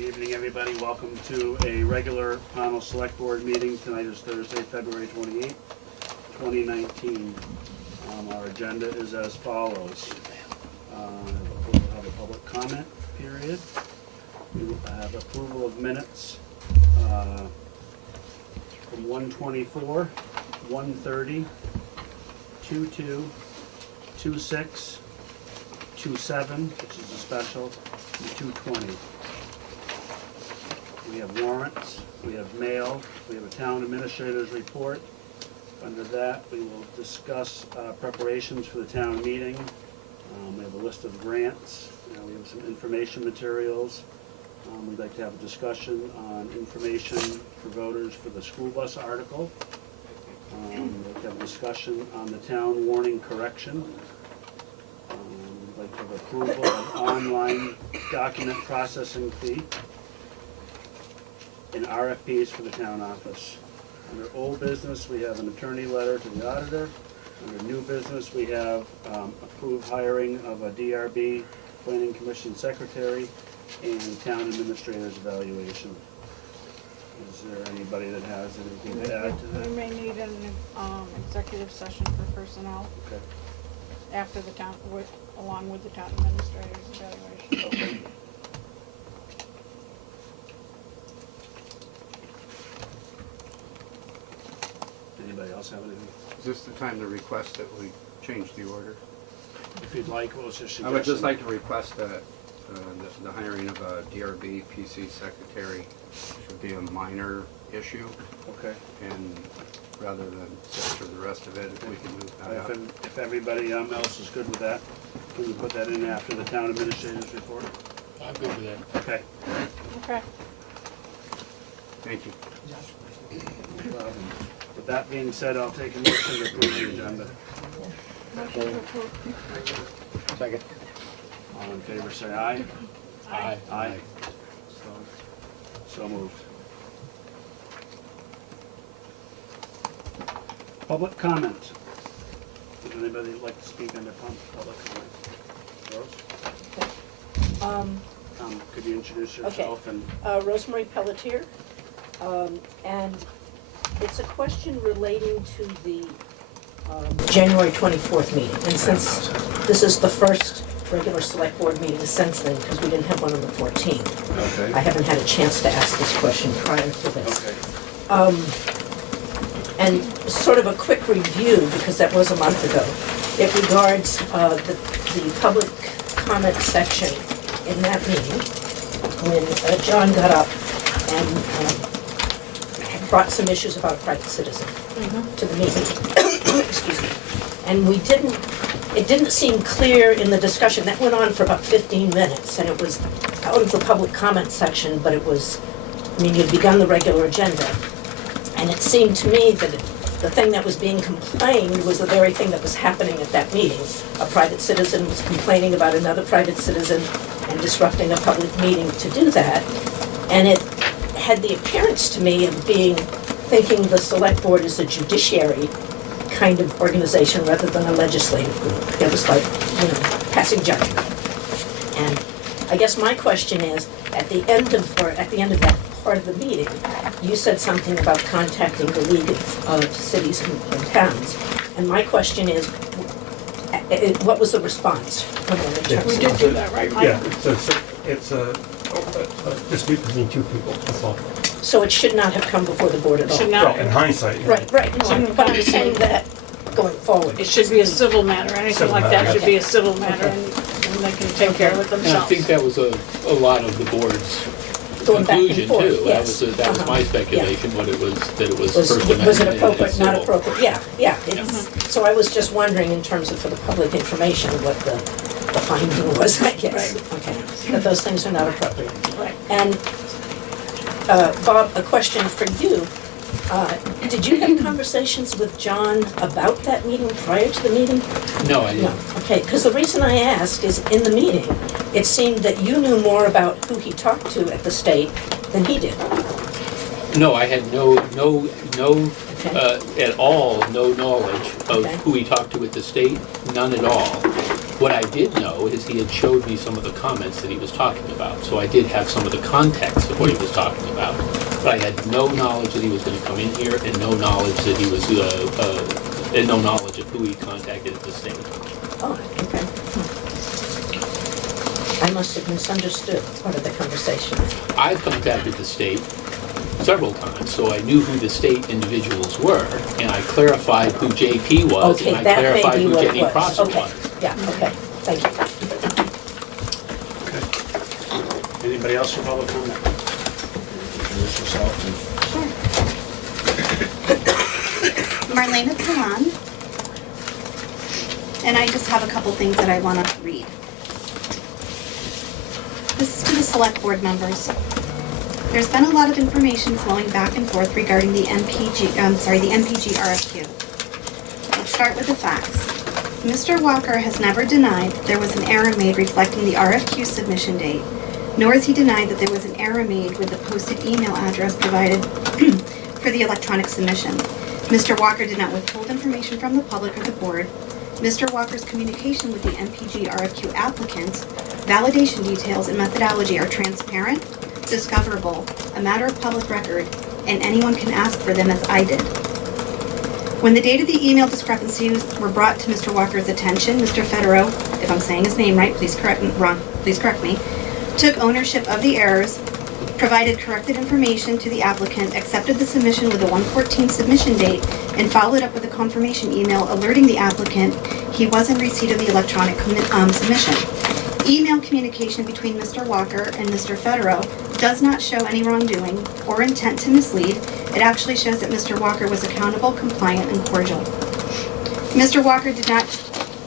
Good evening, everybody. Welcome to a regular Pownal Select Board meeting. Tonight is Thursday, February 28th, 2019. Our agenda is as follows. We'll have a public comment period. We will have approval of minutes from 1:24, 1:30, 2:2, 2:6, 2:7, which is a special, and 2:20. We have warrants, we have mail, we have a town administrator's report. Under that, we will discuss preparations for the town meeting. We have a list of grants, we have some information materials. We'd like to have a discussion on information for voters for the school bus article. We'd like to have a discussion on the town warning correction. We'd like to have approval of online document processing fee and RFPs for the town office. Under old business, we have an attorney letter to the auditor. Under new business, we have approved hiring of a DRB Planning Commission secretary and town administrator's evaluation. Is there anybody that has anything to add to that? We may need an executive session for personnel Okay. after the town, along with the town administrator's evaluation. Okay. Anybody else have anything? Is this the time to request that we change the order? If you'd like, what was your suggestion? I would just like to request that the hiring of a DRB PC secretary should be a minor issue, Okay. and rather than sit through the rest of it, if we can move that up. If everybody else is good with that, can we put that in after the town administrator's report? I'm good with that. Okay. Okay. Thank you. No problem. With that being said, I'll take a motion to approve the agenda. Motion to approve. Second. All in favor, say aye. Aye. Aye. So moved. Public comment. Would anybody like to speak under public comment? Rose? Could you introduce yourself and? Rosemary Pelletier, and it's a question relating to the January 24th meeting. And since this is the first regular select board meeting since then, because we didn't have one on the 14th, Okay. I haven't had a chance to ask this question prior to this. Okay. And sort of a quick review, because that was a month ago. It regards the public comment section in that meeting, when John got up and brought some issues about private citizen to the meeting. Excuse me. And it didn't seem clear in the discussion. That went on for about 15 minutes, and it was out of the public comment section, but it was, you'd begun the regular agenda. And it seemed to me that the thing that was being complained was the very thing that was happening at that meeting. A private citizen was complaining about another private citizen and disrupting a public meeting to do that. And it had the appearance to me of thinking the select board is a judiciary kind of organization rather than a legislative group. It was like, passing judgment. And I guess my question is, at the end of that part of the meeting, you said something about contacting the League of Cities and Towns. And my question is, what was the response from them in terms We of- did do that, right, Mike? Yeah, it's a dispute between two people, that's all. So it should not have come before the board at all? Should Well, not, in hindsight, yeah. Right, no, but I'm saying that going forward. it should be a civil matter, anything Civil like matter, that should yeah. be a civil matter, and they can take care of it And I think themselves. that was a lot of the board's Going back and conclusion forth, too. yes. That was my Yeah. speculation, that it was First Amendment Was it and appropriate, not civil. appropriate? Yeah, so I was just wondering in terms of, for the public information, what the finding was, I guess. Right. Okay, that those things are not appropriate. Right. And, Bob, a question for you. Did you have conversations with John about that meeting prior to the meeting? No, I No, didn't. okay, because the reason I ask is, in the meeting, it seemed that you knew more about who he talked to at the state than he did. No, I had no Okay. at all, no knowledge of Okay. who he talked to at the state, none at all. What I did know is he had showed me some of the comments that he was talking about, so I did have some of the context of what he was talking about. But I had no knowledge that he was gonna come in here, and no knowledge that he was, and no knowledge of who he contacted at the state. Oh, okay. I must have misunderstood part of the conversation. I've contacted the state several times, so I knew who the state individuals were, and I clarified who JP was, Okay, and I that may clarified be who what Jenny it was. Prosser Okay, was. yeah, okay, thank you. Anybody else for public comment? Introduce yourself and Marlena Kalan. And I just have a couple things that I want to read. This is to the select board members. There's been a lot of information flowing back and forth regarding the MPG RFQ. Let's start with the facts. Mr. Walker has never denied that there was an error made reflecting the RFQ submission date, nor has he denied that there was an error made with the posted email address provided for the electronic submission. Mr. Walker did not withhold information from the public or the board. Mr. Walker's communication with the MPG RFQ applicants, validation details, and methodology are transparent, discoverable, a matter of public record, and anyone can ask for them as I did. When the date of the email discrepancies were brought to Mr. Walker's attention, Mr. Federo, if I'm saying his name right, please correct me, took ownership of the errors, provided corrected information to the applicant, accepted the submission with a 1/14 submission date, and followed up with a confirmation email alerting the applicant he was in receipt of the electronic submission. Email communication between Mr. Walker and Mr. Federo does not show any wrongdoing or intent to mislead. It actually shows that Mr. Walker was accountable, compliant, and cordial. Mr. Walker did not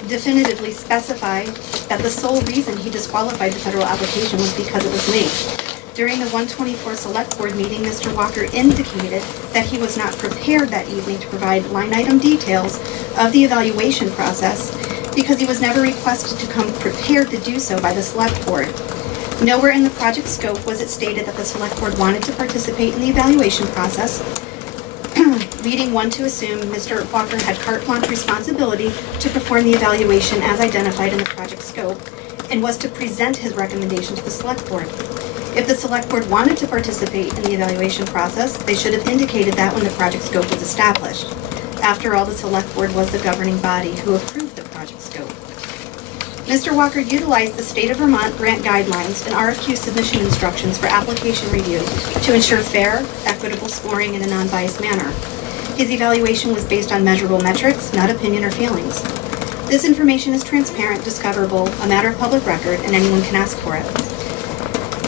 definitively specify that the sole reason he disqualified the federal application was because it was late. During the 124 Select Board meeting, Mr. Walker indicated that he was not prepared that evening to provide line item details of the evaluation process because he was never requested to come prepared to do so by the Select Board. Nowhere in the project scope was it stated that the Select Board wanted to participate in the evaluation process, leading one to assume Mr. Walker had carte blanche responsibility to perform the evaluation as identified in the project scope and was to present his recommendation to the Select Board. If the Select Board wanted to participate in the evaluation process, they should have indicated that when the project scope was established. After all, the Select Board was the governing body who approved the project scope. Mr. Walker utilized the State of Vermont grant guidelines and RFQ submission instructions for application review to ensure fair, equitable scoring in a non-biased manner. His evaluation was based on measurable metrics, not opinion or feelings. This information is transparent, discoverable, a matter of public record, and anyone can ask for it.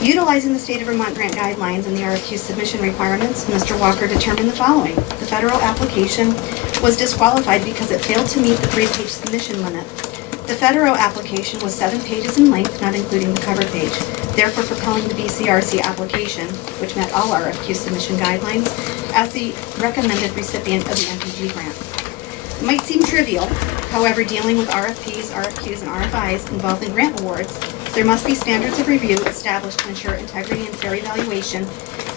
Utilizing the State of Vermont grant guidelines and the RFQ submission requirements, Mr. Walker determined the following. The federal application was disqualified because it failed to meet the 3-page submission limit. The federal application was 7 pages in length, not including the cover page, therefore propelling the BCRC application, which met all RFQ submission guidelines, as the recommended recipient of the MPG grant. It might seem trivial, however, dealing with RFPs, RFQs, and RFIs involved in grant awards, there must be standards of review established to ensure integrity and fair evaluation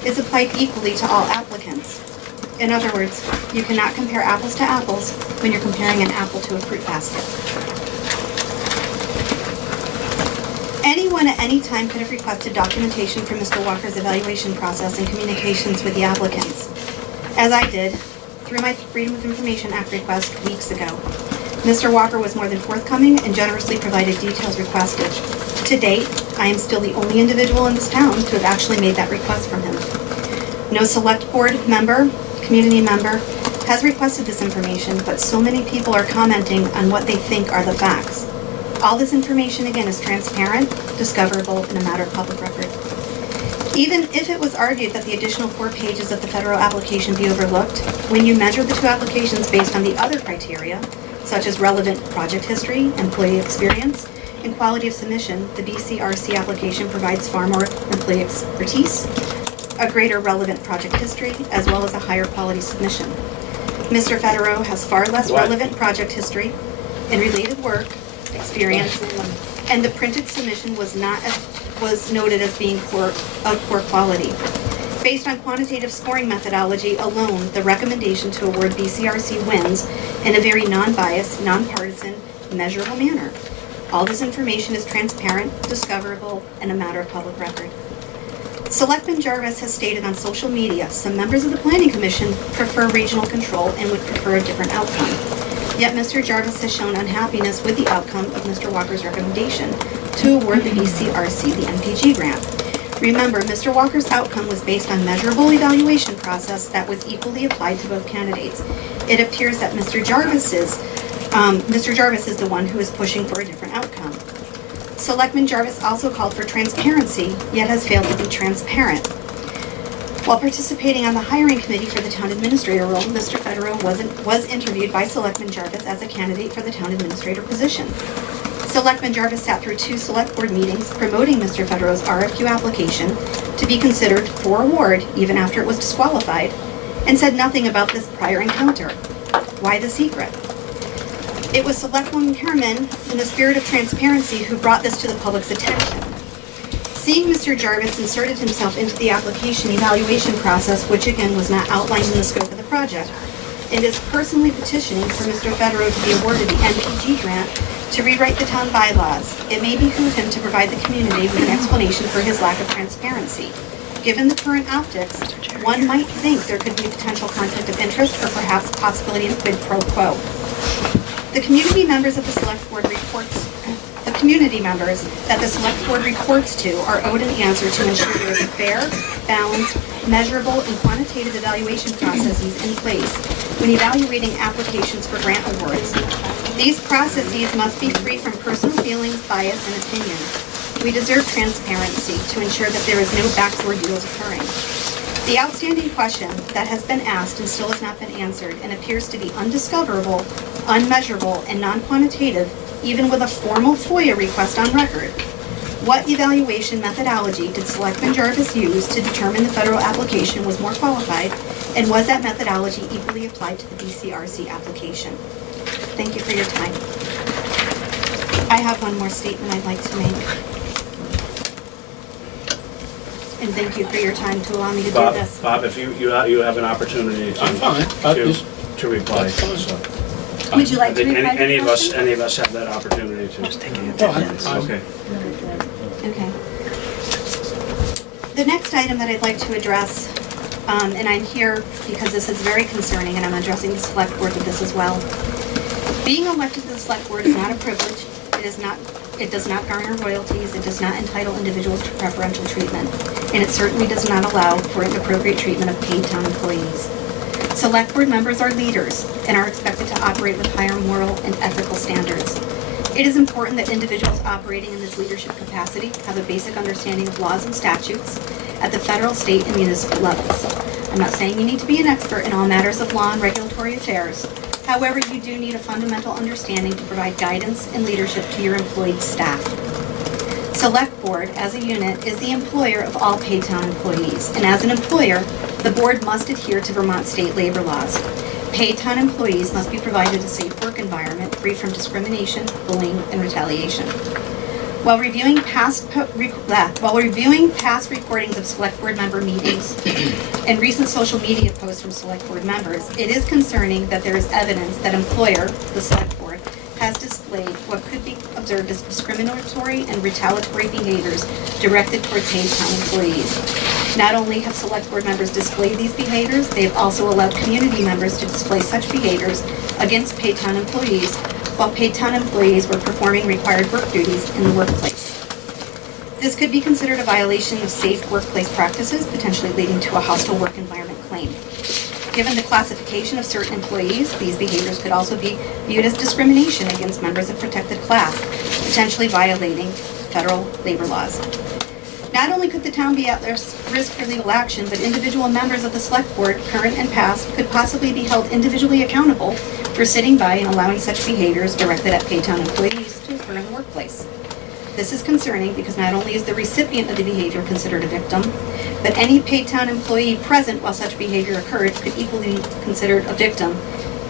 is applied equally to all applicants. In other words, you cannot compare apples to apples when you're comparing an apple to a fruit basket. Anyone at any time could have requested documentation from Mr. Walker's evaluation process and communications with the applicants, as I did through my Freedom of Information Act request weeks ago. Mr. Walker was more than forthcoming and generously provided details requested. To date, I am still the only individual in this town to have actually made that request from him. No Select Board member, community member, has requested this information, but so many people are commenting on what they think are the facts. All this information, again, is transparent, discoverable, and a matter of public record. Even if it was argued that the additional 4 pages of the federal application be overlooked, when you measure the 2 applications based on the other criteria, such as relevant project history, employee experience, and quality of submission, the BCRC application provides far more employee expertise, a greater relevant project history, as well as a higher quality submission. Mr. Federo has far less relevant project history and related work, experience, and the printed submission was noted as being of poor quality. Based on quantitative scoring methodology alone, the recommendation to award BCRC wins in a very non-biased, non-partisan, measurable manner. All this information is transparent, discoverable, and a matter of public record. Selectman Jarvis has stated on social media some members of the Planning Commission prefer regional control and would prefer a different outcome. Yet Mr. Jarvis has shown unhappiness with the outcome of Mr. Walker's recommendation to award the BCRC the MPG grant. Remember, Mr. Walker's outcome was based on measurable evaluation process that was equally applied to both candidates. It appears that Mr. Jarvis is the one who is pushing for a different outcome. Selectman Jarvis also called for transparency, yet has failed to be transparent. While participating on the hiring committee for the town administrator role, Mr. Federer was interviewed by Selectman Jarvis as a candidate for the town administrator position. Selectman Jarvis sat through 2 select board meetings promoting Mr. Federer's RFQ application to be considered for award even after it was disqualified, and said nothing about this prior encounter. Why the secret? It was Selectwoman Herman, in the spirit of transparency, who brought this to the public's attention. Seeing Mr. Jarvis inserted himself into the application evaluation process, which again was not outlined in the scope of the project, and is personally petitioning for Mr. Federer to be awarded the NPG grant to rewrite the town bylaws, it may behoove him to provide the community with an explanation for his lack of transparency. Given the current optics, one might think there could be a potential conflict of interest or perhaps possibility of quid pro quo. The community members that the select board reports to are owed an answer to ensure there is a fair, balanced, measurable, and quantitative evaluation processes in place when evaluating applications for grant awards. These processes must be free from personal feelings, bias, and opinion. We deserve transparency to ensure that there is no backdoor deals occurring. The outstanding question that has been asked and still has not been answered and appears to be undiscoverable, unmeasurable, and non-quantitative, even with a formal FOIA request on record. What evaluation methodology did Selectman Jarvis use to determine the federal application was more qualified, and was that methodology equally applied to the BCRC application? Thank you for your time. I have one more statement I'd like to make. And thank you for your time to allow me to do this. Bob, if you have an opportunity to. I'm fine. To reply. That's fine. So, Would you I like to think reply to the any of us question? have that opportunity to. Okay. Okay. The next item that I'd like to address, and I'm here because this is very concerning, and I'm addressing the select board with this as well. Being elected to the select board is not a privilege. It does not garner royalties. It does not entitle individuals to preferential treatment, and it certainly does not allow for inappropriate treatment of paid town employees. Select board members are leaders and are expected to operate with higher moral and ethical standards. It is important that individuals operating in this leadership capacity have a basic understanding of laws and statutes at the federal, state, and municipal levels. I'm not saying you need to be an expert in all matters of law and regulatory affairs. However, you do need a fundamental understanding to provide guidance and leadership to your employed staff. Select Board, as a unit, is the employer of all paid town employees, and as an employer, the board must adhere to Vermont state labor laws. Paid town employees must be provided a safe work environment free from discrimination, bullying, and retaliation. While reviewing past recordings of select board member meetings and recent social media posts from select board members, it is concerning that there is evidence that employer, the select board, has displayed what could be observed as discriminatory and retaliatory behaviors directed toward paid town employees. Not only have select board members displayed these behaviors, they have also allowed community members to display such behaviors against paid town employees while paid town employees were performing required work duties in the workplace. This could be considered a violation of safe workplace practices, potentially leading to a hostile work environment claim. Given the classification of certain employees, these behaviors could also be viewed as discrimination against members of protected class, potentially violating federal labor laws. Not only could the town be at risk for legal action, but individual members of the select board, current and past, could possibly be held individually accountable for sitting by and allowing such behaviors directed at paid town employees to occur in the workplace. This is concerning because not only is the recipient of the behavior considered a victim, but any paid town employee present while such behavior occurred could equally be considered a victim,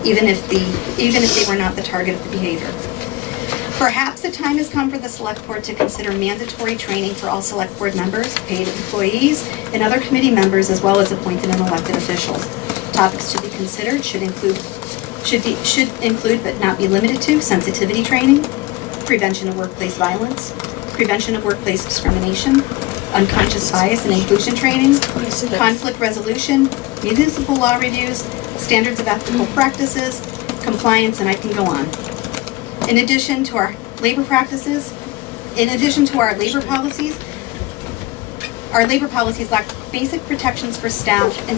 even if they were not the target of the behavior. Perhaps the time has come for the select board to consider mandatory training for all select board members, paid employees, and other committee members, as well as appointed and elected officials. Topics to be considered should include but not be limited to sensitivity training, prevention of workplace violence, prevention of workplace discrimination, unconscious bias and inclusion training, conflict resolution, municipal law reviews, standards of ethical practices, compliance, and I can go on. In addition to our labor practices, our labor policies lack basic protections for staff and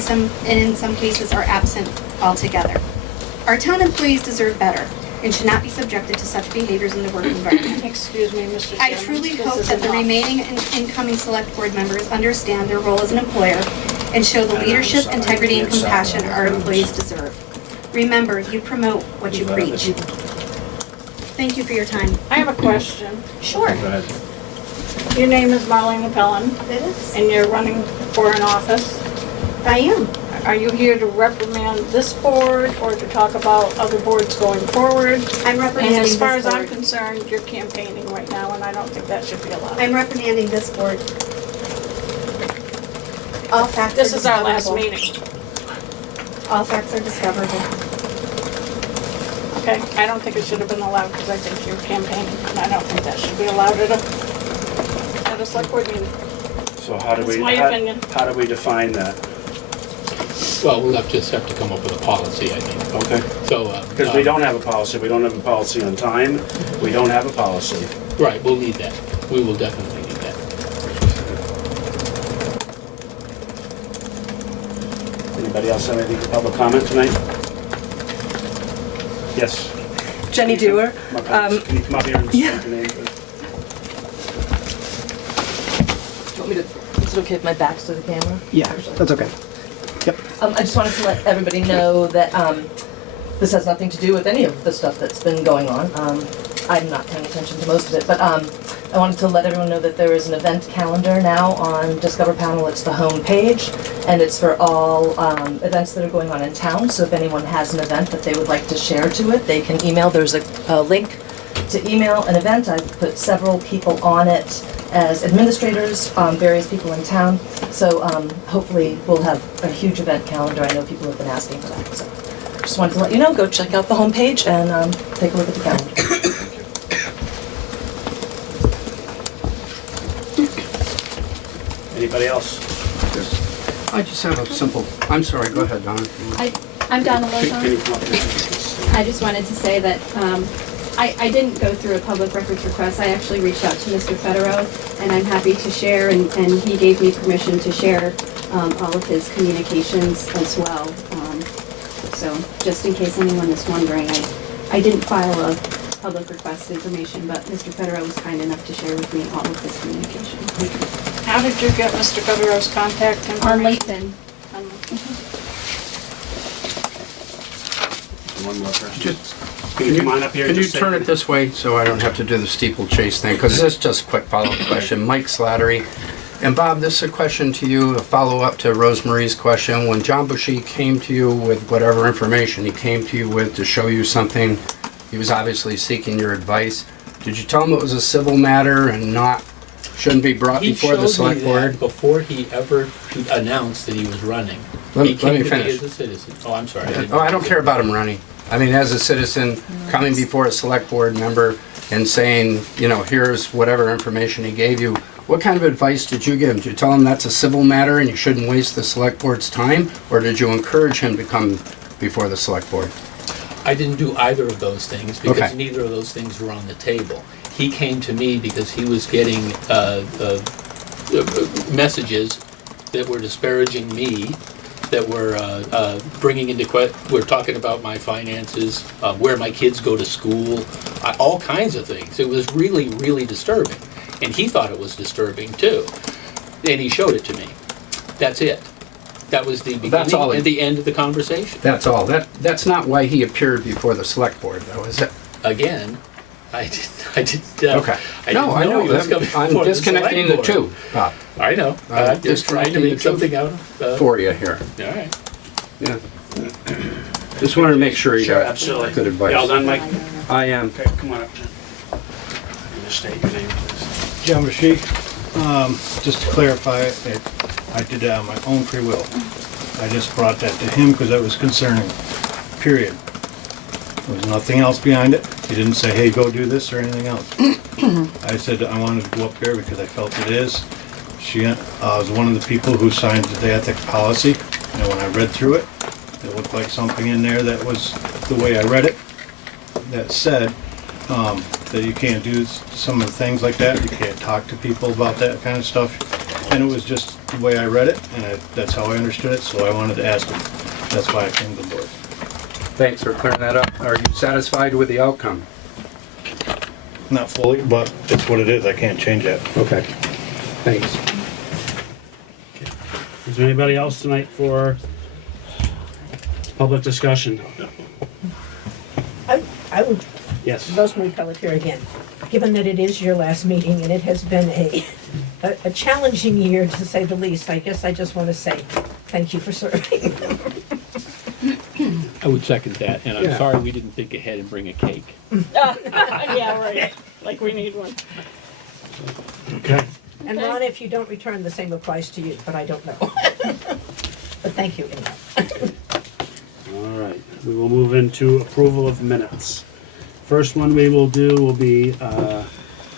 in some cases are absent altogether. Our town employees deserve better and should not be subjected to such behaviors in the work environment. Excuse me, Mr. Chairman. I truly this hope is that the enough. remaining and incoming select board members understand their role as an employer and show the leadership, integrity, and compassion our employees deserve. Remember, you promote what you preach. Thank you for your time. I have a question. Sure. Go ahead. Your name is Marlene Appellant, It is. and you're running for an office. I am. Are you here to reprimand this board or to talk about other boards going forward? I'm And representing as this far as I'm board. concerned, you're campaigning right now, and I don't think that should be allowed. I'm reprimanding this board. All facts are This is our last discoverable. meeting, All facts are discoverable. okay? I don't think it should have been allowed because I think you're campaigning, and I don't think that should be allowed at a select board meeting. So how do That's we, my opinion. how do we define that? Well, we'll just have to come up with a policy, I think. Okay. So, Because we don't have a policy, we don't have a policy on time, we don't have a policy. Right, we'll need that. We will definitely need that. Anybody else have anything for public comment tonight? Yes. Jenny Dewar. Can you come up here and state your name, please? Do you want me to, is it okay if my back's to the camera? Yeah, that's okay. Yep. I just wanted to let everybody know that this has nothing to do with any of the stuff that's been going on. I'm not paying attention to most of it, but I wanted to let everyone know that there is an event calendar now on Discover Pownal. It's the home page, and it's for all events that are going on in town. So if anyone has an event that they would like to share to it, they can email. There's a link to email an event. I've put several people on it as administrators, various people in town. So hopefully we'll have a huge event calendar. I know people have been asking for that. So just wanted to let you know, go check out the homepage and take a look at the calendar. Anybody else? I just have a simple, I'm sorry, go ahead, Donna. I'm Donna Can you Lozon. come up here? I just wanted to say that I didn't go through a public records request. I actually reached out to Mr. Federow, and I'm happy to share, and he gave me permission to share all of his communications as well. So just in case anyone is wondering, I didn't file a public request information, but Mr. Federow was kind enough to share with me all of his communication. How did you get Mr. Federer's contact On information? LinkedIn. On One more person. Just- Can you come on up here? and Can you just say- turn it this way so I don't have to do the steeplechase thing? Because this is just a quick follow-up question. Mike Slattery. And Bob, this is a question to you, a follow-up to Rosemarie's question. When John Bushy came to you with whatever information he came to you with to show you something, he was obviously seeking your advice. Did you tell him it was a civil matter and shouldn't be brought He before the showed select me board? that before he ever announced that he was running. Let He came me to me finish. as a citizen. Oh, I'm sorry. Oh, I don't care about him running. I mean, as a citizen, coming before a select board member and saying, here's whatever information he gave you, what kind of advice did you give him? Did you tell him that's a civil matter and you shouldn't waste the select board's time? Or did you encourage him to come before the select board? I didn't do either of those things because Okay. neither of those things were on the table. He came to me because he was getting messages that were disparaging me, that were bringing into we're talking about my finances, where my kids go to school, all kinds of things. It was really, really disturbing. And he thought it was disturbing too. And he showed it to me. That's it. That was the That's all beginning it- and the end of the conversation. That's all. That's not why he appeared before the select board, though, is it? Again, I did. Okay. I No, didn't I know. he was coming I'm before the disconnecting select the board. two, Bob, I know. I'm I'm just trying to disconnecting make the two something out of. for you here. All right. Yeah. Just wanted to make sure you Sure, got absolutely. good advice. You all done, Mike? I am. Okay, come on up, Jim. And just state your name, please. John Rasheed, just to clarify, I did it on my own free will. I just brought that to him because that was concerning, period. There was nothing else behind it. He didn't say, hey, go do this or anything else. I said I wanted to go up there because I felt it is. She was one of the people who signed the ethics policy, and when I read through it, it looked like something in there that was the way I read it, that said that you can't do some of the things like that. You can't talk to people about that kind of stuff. And it was just the way I read it, and that's how I understood it, so I wanted to ask him. That's why I came to the board. Thanks for clearing that up. Are you satisfied with the outcome? Not fully, but it's what it is. I can't change that. Okay. Thanks. Is there anybody else tonight for public discussion? I would, Yes. Rosemary Pelletier again, given that it is your last meeting and it has been a challenging year to say the least, I guess I just want to say thank you for serving. I would second that, and I'm Yeah. sorry we didn't think ahead and bring a cake. Yeah, right, like we need one. Okay. And Ron, if you don't return, the same applies to you, but I don't know. But thank you anyway. All right. We will move into approval of minutes. First one we will do will be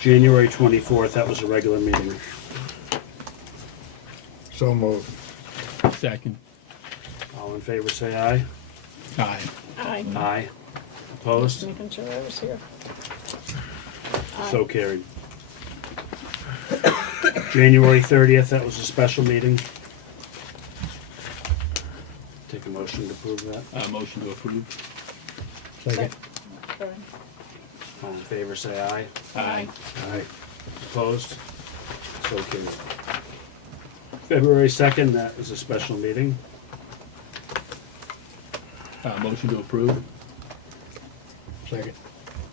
January 24th. That was a regular meeting. So moved. Second. All in favor, say aye. Aye. Aye. Aye. Opposed? Making sure I was here. So carried. January 30th, that was a special meeting. Take a motion to approve that. Motion to approve. Second. Sorry. All in favor, say aye. Aye. Aye. Opposed? So carried. February 2nd, that was a special meeting. Motion to approve. Second.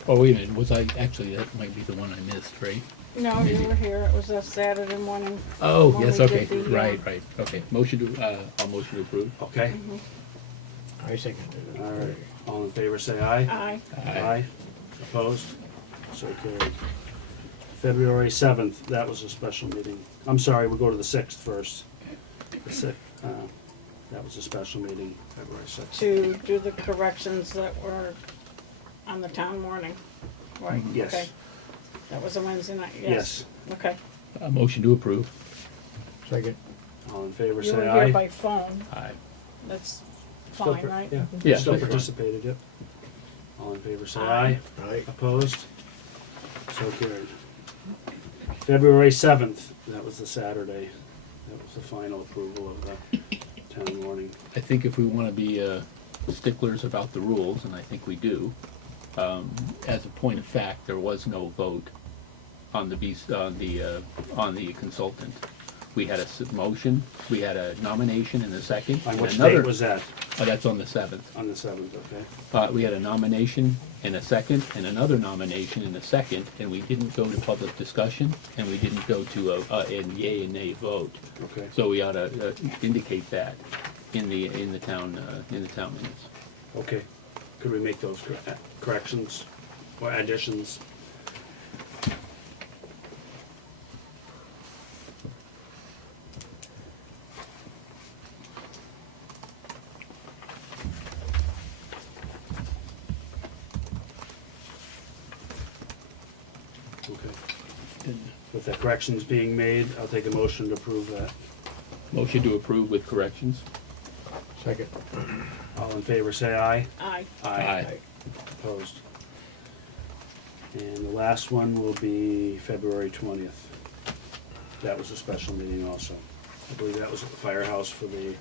Oh, wait a minute, was I, actually, that might be the one I missed, right? No, you were here. It was a Saturday morning. Oh, when yes, we okay, did the, right, okay. Motion to, I'll motion to approve. Okay? I second it. All right. All in favor, say aye. Aye. Aye. Opposed? So carried. February 7th, that was a special meeting. I'm sorry, we'll go to the 6th first. The 6th, that was a special meeting, February 6th. To do the corrections that were on the town warning. Right, Yes. okay. That was a Wednesday night, yes. Okay. Motion to approve. Second. All in favor, You say were aye. here by phone. Aye. That's Still fine, right? Yeah, Yeah, still that's fine. participated, yep. All in favor, say Aye. aye. Aye. Opposed? So carried. February 7th, that was the Saturday. That was the final approval of the town warning. I think if we want to be sticklers about the rules, and I think we do, as a point of fact, there was no vote on the consultant. We had a motion, we had a nomination and a second. On and which another- date was that? Oh, that's on the 7th. On the 7th, okay. We had a nomination and a second, and another nomination and a second, and we didn't go to public discussion, and we didn't go to a yea and nay vote. Okay. So we ought to indicate that in the town minutes. Okay. Could we make those corrections or additions? Okay. With the corrections being made, I'll take a motion to approve that. Motion to approve with corrections. Second. All in favor, say aye. Aye. Aye. Opposed. And the last one will be February 20th. That was a special meeting also. I believe that was at the firehouse for the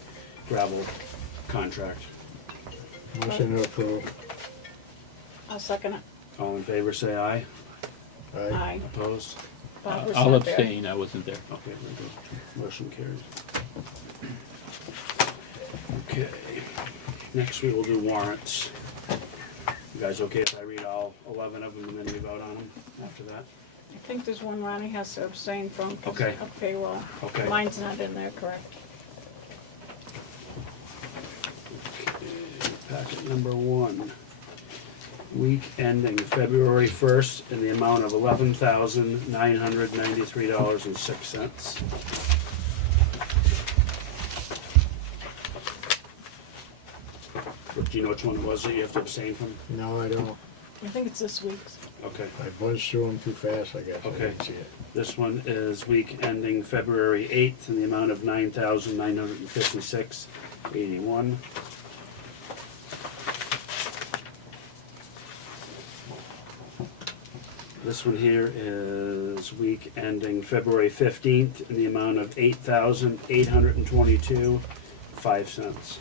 gravel contract. Motion to approve. I'll second it. All in favor, say aye. Aye. Aye. Opposed? Bob was I'll not there. abstain, I wasn't there. Okay, very good. Motion carries. Okay, next we will do warrants. You guys okay if I read all 11 of them and then we vote on them after that? I think there's one Ronnie has to abstain from because Okay. of payroll. Okay. Mine's not in there, correct? Packet number 1. Week ending February 1st in the amount of $11,993.06. Do you know which one it was that you have to abstain from? No, I don't. I think it's this week's. Okay. I buzzed through them too fast, I guess. I Okay. didn't see it. This one is week ending February 8th in the amount of $9,956.81. This one here is week ending February 15th in the amount of $8,822.05.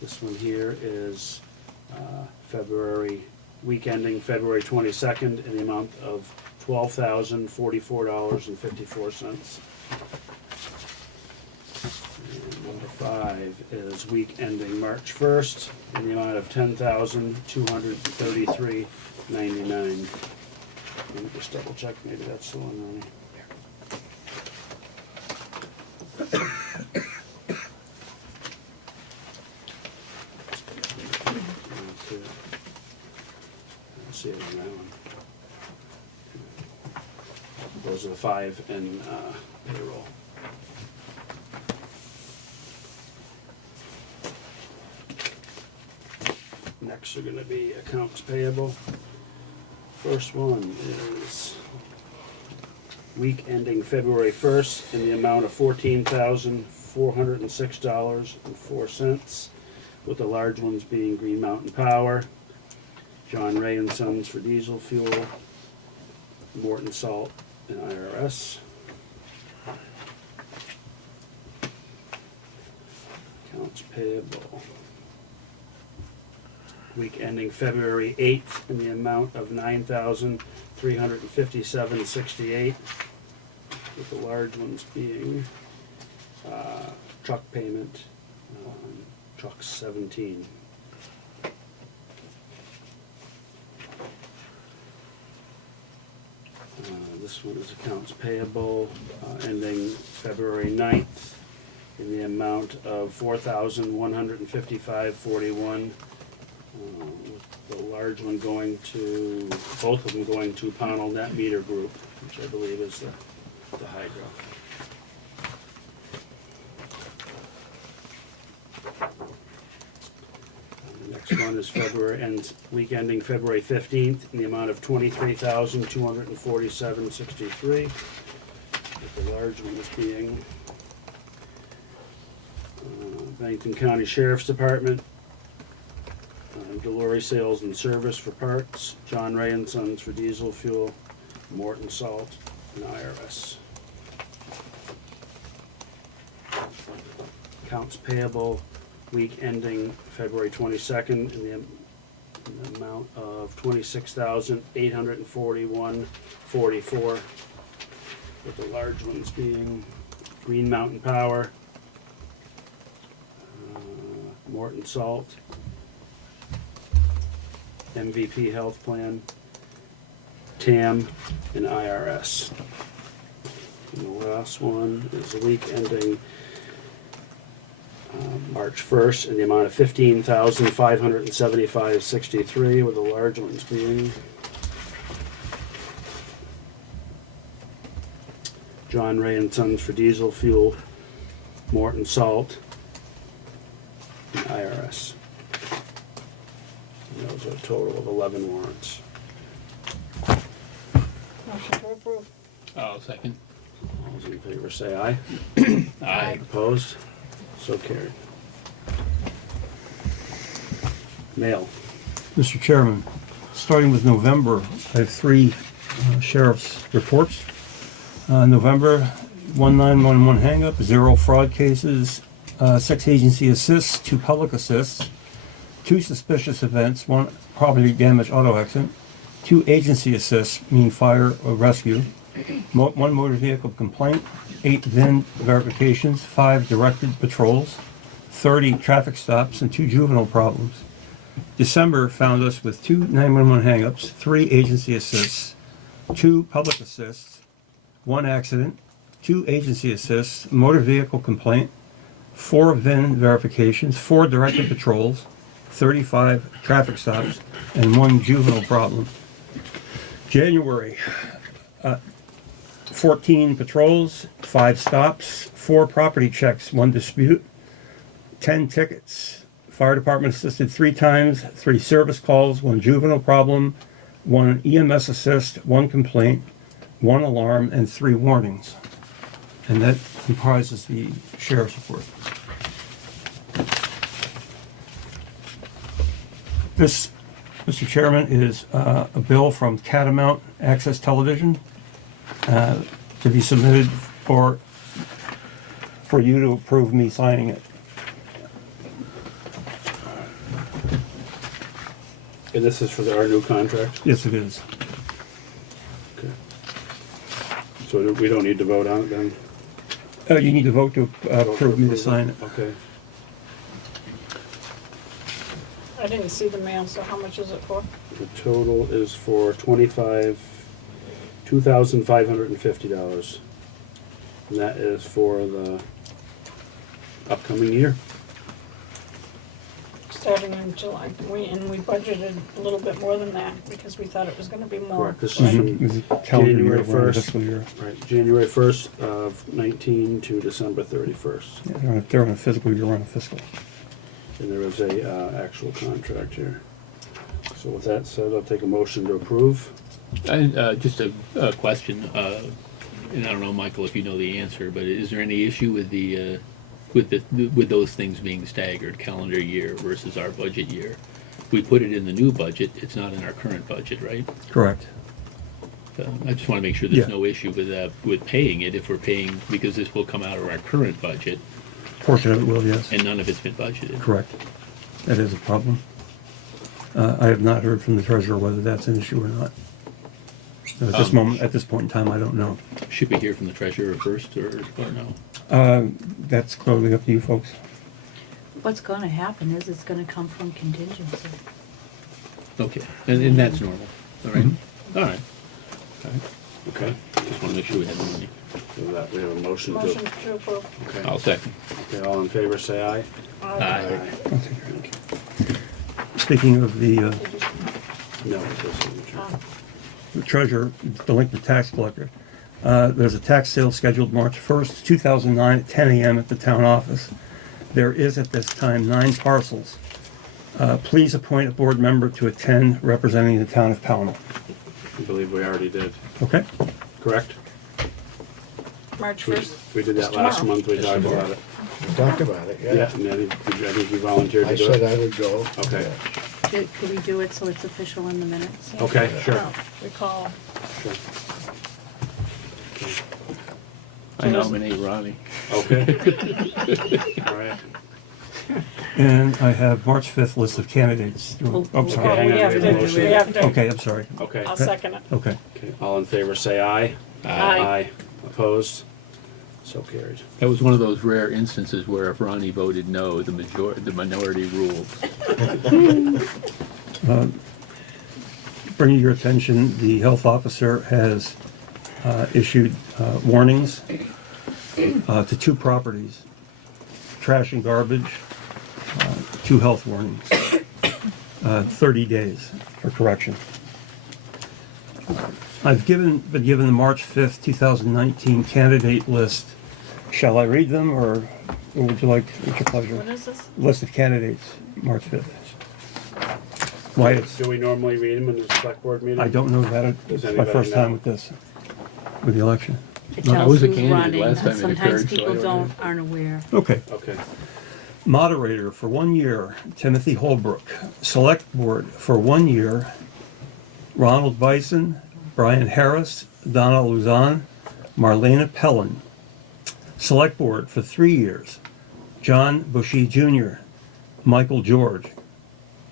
This one here is week ending February 22nd in the amount of $12,044.54. And number 5 is week ending March 1st in the amount of $10,233.99. Let me just double check, maybe that's the one, Ronnie. See it on that one. Those are the 5 in payroll. Next are going to be accounts payable. First one is week ending February 1st in the amount of $14,406.04, with the large ones being Green Mountain Power, John Ray and Sons for diesel fuel, Morton Salt, and IRS. Accounts payable. Week ending February 8th in the amount of $9,357.68, with the large ones being truck payment, truck 17. This one is accounts payable, ending February 9th in the amount of $4,155.41. With the large one going to, both of them going to Pownal Net Meter Group, which I believe is the hydro. The next one is week ending February 15th in the amount of $23,247.63, with the large ones being Bennington County Sheriff's Department, Delory Sales and Service for parts, John Ray and Sons for diesel fuel, Morton Salt, and IRS. Accounts payable, week ending February 22nd in the amount of $26,841.44, with the large ones being Green Mountain Power, Morton Salt, MVP Health Plan, TAM, and IRS. And the last one is the week ending March 1st in the amount of $15,575.63, with the large ones being John Ray and Sons for diesel fuel, Morton Salt, and IRS. And those are a total of 11 warrants. Motion to approve. I'll second. All those in favor say aye. Aye. Opposed? So carried. Mail. Mr. Chairman, starting with November, I have 3 sheriff's reports. November, 1911 hang-up, 0 fraud cases, 6 agency assists, 2 public assists, 2 suspicious events, 1 property damage auto accident, 2 agency assists, meaning fire or rescue, 1 motor vehicle complaint, 8 VIN verifications, 5 directed patrols, 30 traffic stops, and 2 juvenile problems. December found us with 2 911 hang-ups, 3 agency assists, 2 public assists, 1 accident, 2 agency assists, motor vehicle complaint, 4 VIN verifications, 4 directed patrols, 35 traffic stops, and 1 juvenile problem. January, 14 patrols, 5 stops, 4 property checks, 1 dispute, 10 tickets. Fire department assisted 3 times, 3 service calls, 1 juvenile problem, 1 EMS assist, 1 complaint, 1 alarm, and 3 warnings. And that comprises the sheriff's report. This, Mr. Chairman, is a bill from Catamount Access Television to be submitted for you to approve me signing it. And this is for our new contract? Yes, it is. Okay. So we don't need to vote on it then? You need to vote to approve me to sign it. Okay. I didn't see the mail, so how much is it for? The total is for $2,550. And that is for the upcoming year. Starting in July. We budgeted a little bit more than that because we thought it was gonna be more. Correct. This is Right. from This is calendar year, January we're on 1st. fiscal year. Right, January 1st of 19 to December 31st. Yeah, they're on a fiscal year, we're on a fiscal. And there is a actual contract here. So with that said, I'll take a motion to approve. Just a question, and I don't know, Michael, if you know the answer, but is there any issue with with those things being staggered, calendar year versus our budget year? We put it in the new budget, it's not in our current budget, right? Correct. I just want to make sure there's Yeah. no issue with paying it, if we're paying, because this will come out of our current budget, Portion of it will, yes. and none of it's been budgeted. Correct. That is a problem. I have not heard from the treasurer whether that's an issue or not. At this moment, at this point in time, I don't know. Should we hear from the treasurer first, or no? That's clearly up to you folks. What's gonna happen is it's gonna come from contingency. Okay, and that's normal, all right? Mm-hmm. All right. Okay. Just want to make sure we have the money. So that we have a motion to. Motion to approve. Okay. I'll second. Okay, all in favor, say aye. Aye. Speaking of the No, it doesn't. the treasurer, delinquent tax collector, there's a tax sale scheduled March 1st, 2009 at 10 a.m. at the town office. There is at this time 9 parcels. Please appoint a board member to attend representing the town of Pownal. I believe we already did, Okay? correct? March We 1st. we did that It's last tomorrow. month, we talked about it. We talked about it, Yeah, yeah. and I think you volunteered I to do said it. I would go. Okay, Could we do it so it's official in the minutes? okay, sure. No, recall. Sure. I nominate Ronnie. Okay. All right. And I have March 5th list of candidates. Oh, I'm Oh, sorry. hang we on, have we have to, a motion. we have to. Okay, I'm sorry. Okay, I'll second it. Okay. okay, all in favor, say aye. Aye. Opposed? So carried. That was one of those rare instances where if Ronnie voted no, the minority ruled. Bringing your attention, the health officer has issued warnings to 2 properties, trash and garbage, 2 health warnings, 30 days for correction. I've been given the March 5th, 2019 candidate list. Shall I read them, or would you like, what's your pleasure? What is this? List of candidates, March 5th. Why it's, Do we normally read them in the select board meeting? I don't know that, Does it's my anybody first know? time with this, with the election. It No, I tells was a who's candidate running, last time and it sometimes occurred, so I people don't know. aren't aware. Okay. Okay, Moderator for 1 year, Timothy Holbrook. Select Board for 1 year, Ronald Bison, Brian Harris, Donna Luzon, Marlena Pellin. Select Board for 3 years, John Bushy Jr., Michael George,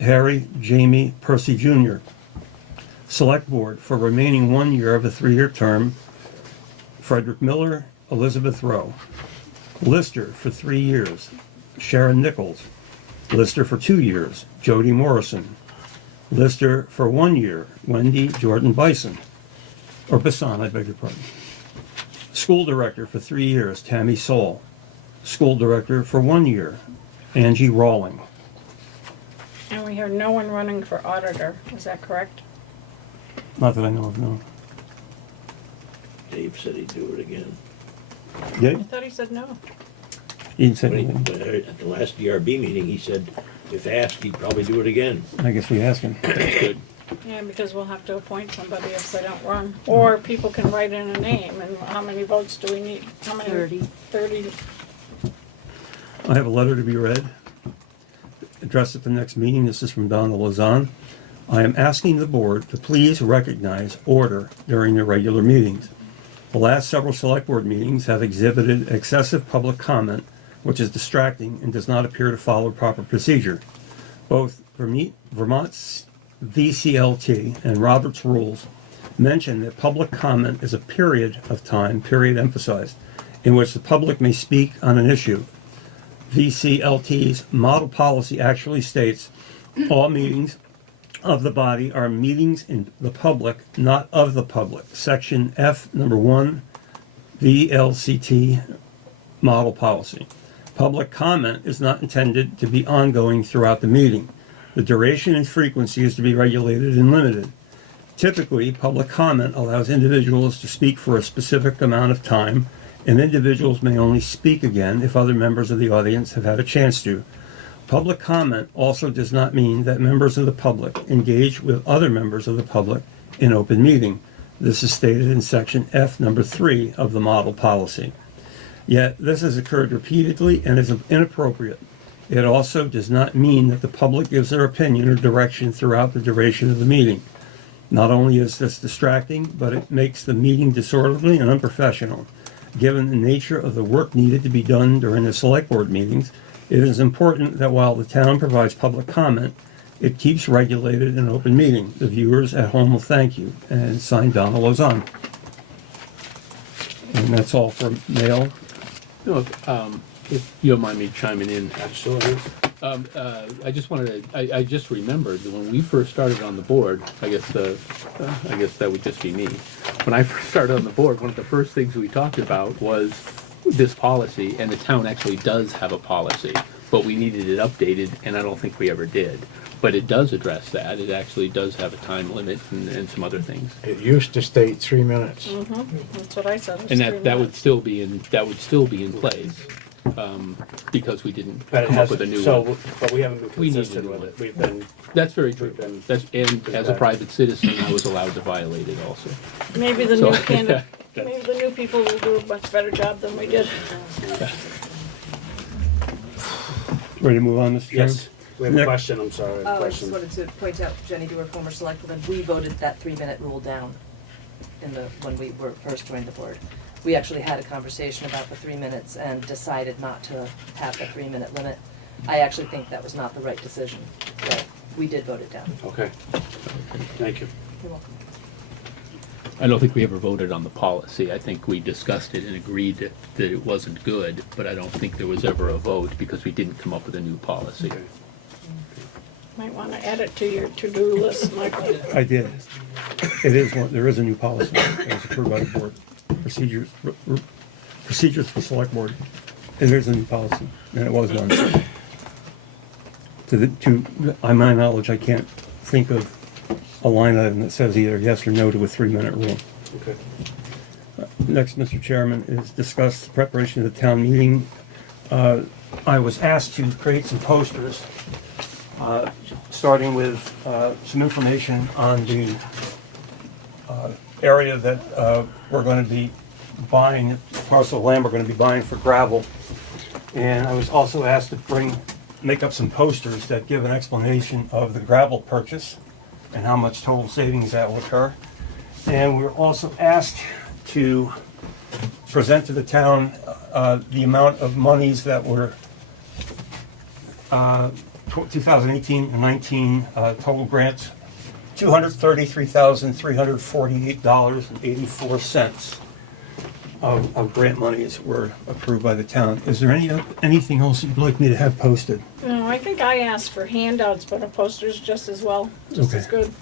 Harry Jamie Percy Jr. Select Board for remaining 1 year of a 3-year term, Frederick Miller, Elizabeth Rowe. Lister for 3 years, Sharon Nichols. Lister for 2 years, Jody Morrison. Lister for 1 year, Wendy Jordan Bison. Or Bisson, I beg your pardon. School Director for 3 years, Tammy Saul. School Director for 1 year, Angie Rawling. And we have no one running for auditor, is that correct? Not that I know of, no. Dave said he'd do it again. Yeah, I thought he said no. he didn't say But anything. at the last DRB meeting, he said if asked, he'd probably do it again. I guess we ask him. That's good. Yeah, because we'll have to appoint somebody if they don't run. Or people can write in a name, and how many votes do we need? How many? 30. 30. I have a letter to be read, addressed at the next meeting. This is from Donna Lozan. I am asking the board to please recognize order during the regular meetings. The last several select board meetings have exhibited excessive public comment, which is distracting and does not appear to follow proper procedure. Both Vermont's VCLT and Robert's rules mention that public comment is a period of time, period emphasized, in which the public may speak on an issue. VCLT's model policy actually states all meetings of the body are meetings in the public, not of the public. Section F, number 1, VLCT model policy. Public comment is not intended to be ongoing throughout the meeting. The duration and frequency is to be regulated and limited. Typically, public comment allows individuals to speak for a specific amount of time, and individuals may only speak again if other members of the audience have had a chance to. Public comment also does not mean that members of the public engage with other members of the public in open meeting. This is stated in section F, number 3 of the model policy. Yet, this has occurred repeatedly and is inappropriate. It also does not mean that the public gives their opinion or direction throughout the duration of the meeting. Not only is this distracting, but it makes the meeting disorderly and unprofessional. Given the nature of the work needed to be done during the select board meetings, it is important that while the town provides public comment, it keeps regulated an open meeting. The viewers at home will thank you. And signed, Donna Lozan. And that's all for mail. No, if you don't mind me chiming in. Absolutely. I just wanted to, I just remembered that when we first started on the board, I guess that would just be me. When I first started on the board, one of the first things we talked about was this policy, and the town actually does have a policy, but we needed it updated, and I don't think we ever did. But it does address that. It actually does have a time limit and some other things. It used to state 3 minutes. That's what I said. it was And 3 that would minutes. still be in place, because we didn't But it come up has, with a new so, one. but we haven't been We need consistent a new with one. it. We've been, That's very true. We've been- That's, and as a private citizen, I was allowed to violate it also. Maybe the So- new candidate, maybe the new people will do a much better job than we did. Ready to move on, Mr. Chairman? yes, we have a Nick? question, I'm sorry, a I just question. wanted to point out, Jenny, you were a former selectwoman, we voted that 3-minute rule down when we were first joined the board. We actually had a conversation about the 3 minutes and decided not to have the 3-minute limit. I actually think that was not the right decision, but we did vote it down. Okay, thank you. You're welcome. I don't think we ever voted on the policy. I think we discussed it and agreed that it wasn't good, but I don't think there was ever a vote because we didn't come up with a new policy. Okay. Might want to add it to your to-do list, Michael. I did. There is a new policy that was approved by the board. Procedures for select board. And there's a new policy, and it was done. To my knowledge, I can't think of a line item that says either yes or no to a 3-minute rule. Okay. Next, Mr. Chairman, is discuss the preparation of the town meeting. I was asked to create some posters, starting with some information on the area that we're going to be buying, parcel of land we're going to be buying for gravel. And I was also asked to make up some posters that give an explanation of the gravel purchase and how much total savings that will occur. And we were also asked to present to the town the amount of monies that were 2018 and 19 total grants, $233,348.84 of grant monies were approved by the town. Is there anything else you'd like me to have posted? No, I think I asked for handouts, but a poster's just as well, just as Okay. good.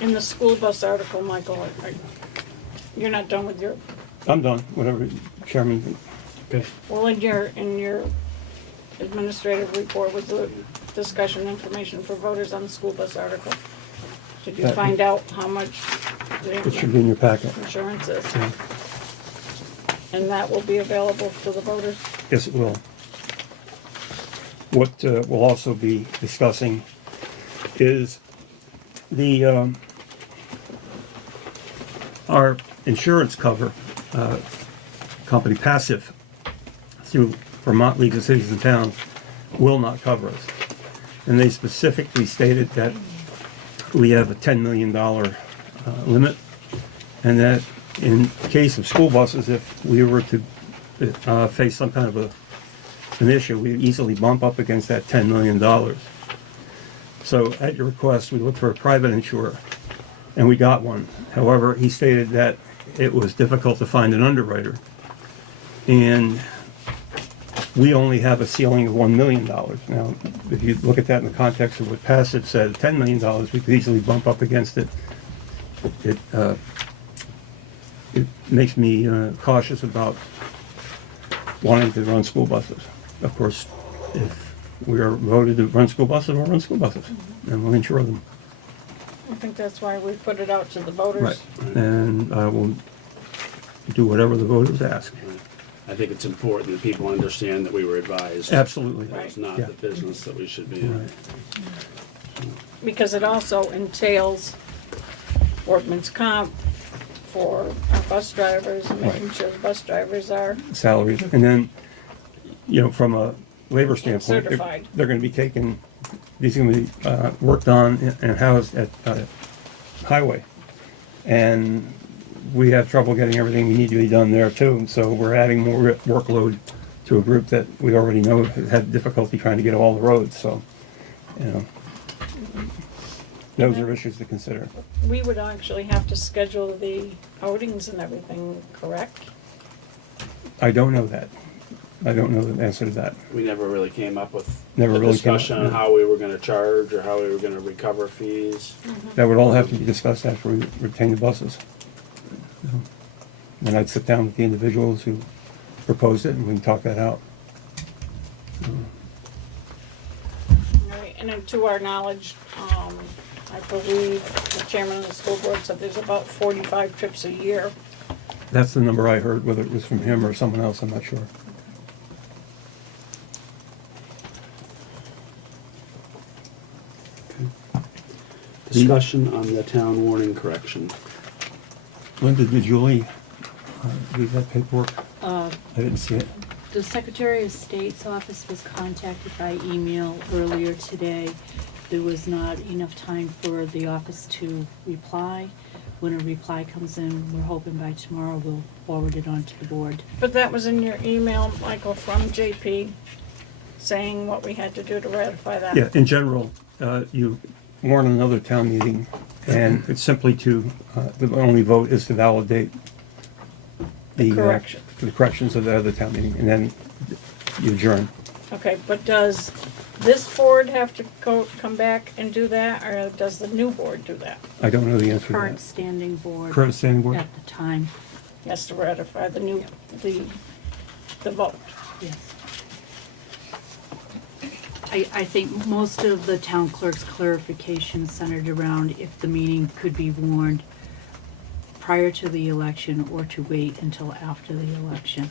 In the school bus article, Michael, you're not done with your, I'm done, whatever, Chairman. Okay. well, in your administrative report was the discussion information for voters on the school bus article. Did you find out how much It should be in your packet. insurance is? Yeah. And that will be available to the voters? Yes, it will. What we'll also be discussing is the, our insurance cover, company Passive, through Vermont League of Cities and Towns, will not cover us. And they specifically stated that we have a $10 million limit, and that in case of school buses, if we were to face some kind of an issue, we'd easily bump up against that $10 million. So at your request, we looked for a private insurer, and we got one. However, he stated that it was difficult to find an underwriter, and we only have a ceiling of $1 million. Now, if you look at that in the context of what Passive said, $10 million, we could easily bump up against it. It makes me cautious about wanting to run school buses. Of course, if we are voted to run school buses, we'll run school buses, and we'll insure them. I think that's why we put it out to the voters. Right. And I will do whatever the voters ask. I think it's important that people understand that we were advised. Absolutely. That it's not Yeah. the business that we should be in. Right. Because it also entails workman's comp for our bus drivers and making Right. sure the bus drivers are Salaries. And then, from a labor standpoint, certified. they're going to be taken, these are going to be worked on and housed at highway. And we have trouble getting everything we need to be done there too. So we're adding more workload to a group that we already know had difficulty trying to get all the roads. So, those are issues to consider. We would actually have to schedule the outings and everything, correct? I don't know that. I don't know the answer to that. We never really came up with Never a really came up, discussion on no. how we were gonna charge or how we were gonna recover fees. That would all have to be discussed after we retain the buses. And I'd sit down with the individuals who proposed it and we can talk that out. Right, and then to our knowledge, I believe the chairman of the school board said there's about 45 trips a year. That's the number I heard, whether it was from him or someone else, I'm not sure. Discussion on the town warning correction. Linda, did Julie leave that paperwork? Uh, I didn't see it. The Secretary of State's office was contacted by email earlier today. There was not enough time for the office to reply. When a reply comes in, we're hoping by tomorrow we'll forward it on to the board. But that was in your email, Michael, from JP, saying what we had to do to ratify that. Yeah, in general, you warn another town meeting, and it's simply to, the only vote is to validate the corrections of the other town meeting, and then you adjourn. Okay, but does this board have to come back and do that, or does the new board do that? I don't know the answer to Current that. standing board. Current standing board? At the time, Has to ratify the new, the vote. yes. I think most of the town clerk's clarification centered around if the meeting could be warned prior to the election or to wait until after the election.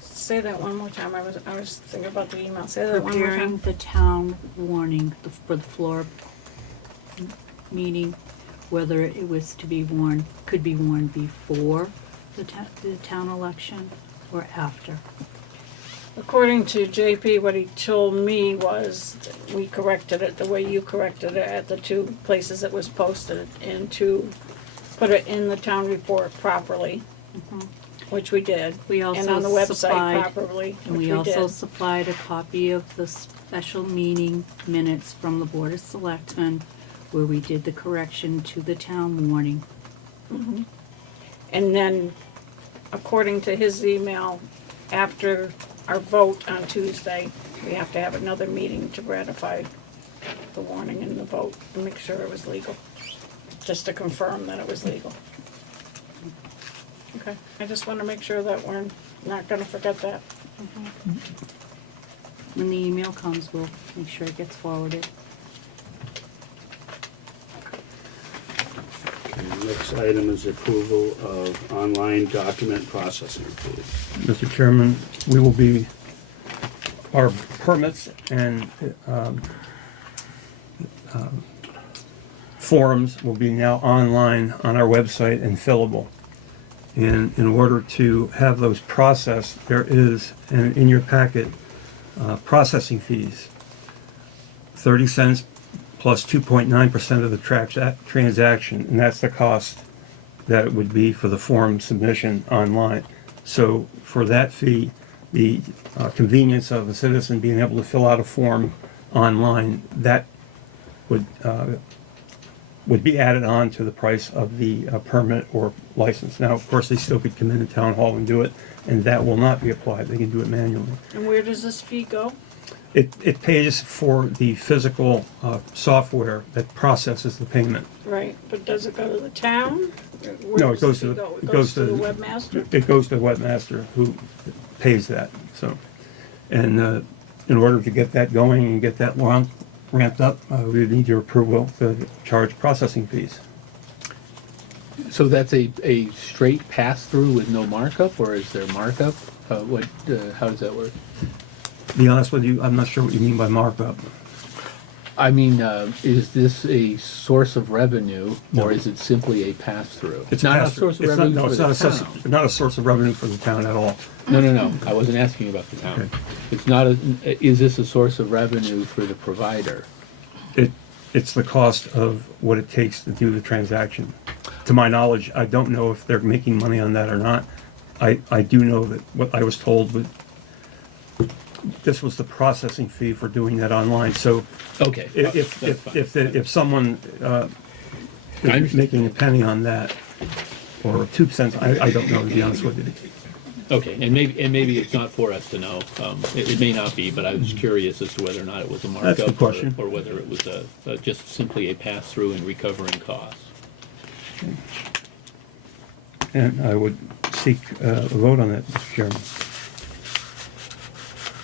Say that one more time, I was thinking about the email, say that one more Preparing time. the town warning for the floor meeting, whether it was to be warned, could be warned before the town election or after. According to JP, what he told me was we corrected it the way you corrected it at the two places it was posted, and to put it in the town report properly, which we did. We also And on the website supplied- properly, And which we we also did. supplied a copy of the special meeting minutes from the Board of Selectmen where we did the correction to the town warning. And then, according to his email, after our vote on Tuesday, we have to have another meeting to ratify the warning and the vote and make sure it was legal. Just to confirm that it was legal. Okay, I just wanna make sure that we're not gonna forget that. When the email comes, we'll make sure it gets forwarded. And the next item is approval of online document processing fees. Mr. Chairman, we will be, our permits and forms will be now online on our website and fillable. And in order to have those processed, there is, in your packet, processing fees. 30 cents plus 2.9% of the transaction, and that's the cost that it would be for the form submission online. So for that fee, the convenience of a citizen being able to fill out a form online, that would be added on to the price of the permit or license. Now, of course, they still could come into town hall and do it, and that will not be applied. They can do it manually. And where does this fee go? It pays for the physical software that processes the payment. Right, but does it go to the town? Where No, does it goes the to fee go? it goes to the webmaster? It goes to the webmaster who pays that. So, and in order to get that going and get that ramped up, we need your approval to charge processing fees. So that's a straight pass-through with no markup, or is there markup? How does that work? To be honest with you, I'm not sure what you mean by markup. I mean, is this a source of revenue, No. or is it simply a pass-through? It's not a pass-through. source of It's revenue not, no, for it's the not a town. not a source of revenue for the town at all. No. I wasn't asking about the town. Okay. It's not is this a source of revenue for the provider? It's the cost of what it takes to do the transaction. To my knowledge, I don't know if they're making money on that or not. I do know that what I was told was this was the processing fee for doing that online. So Okay. that's fine. if someone I is understand. making a penny on that or 2 cents, I don't know, to be honest with you. Okay, and maybe it's not for us to know. It may not be, but I was curious as to whether or not it was a markup. That's a good question. Or whether it was just simply a pass-through and recovering costs. And I would seek a vote on that, Mr. Chairman.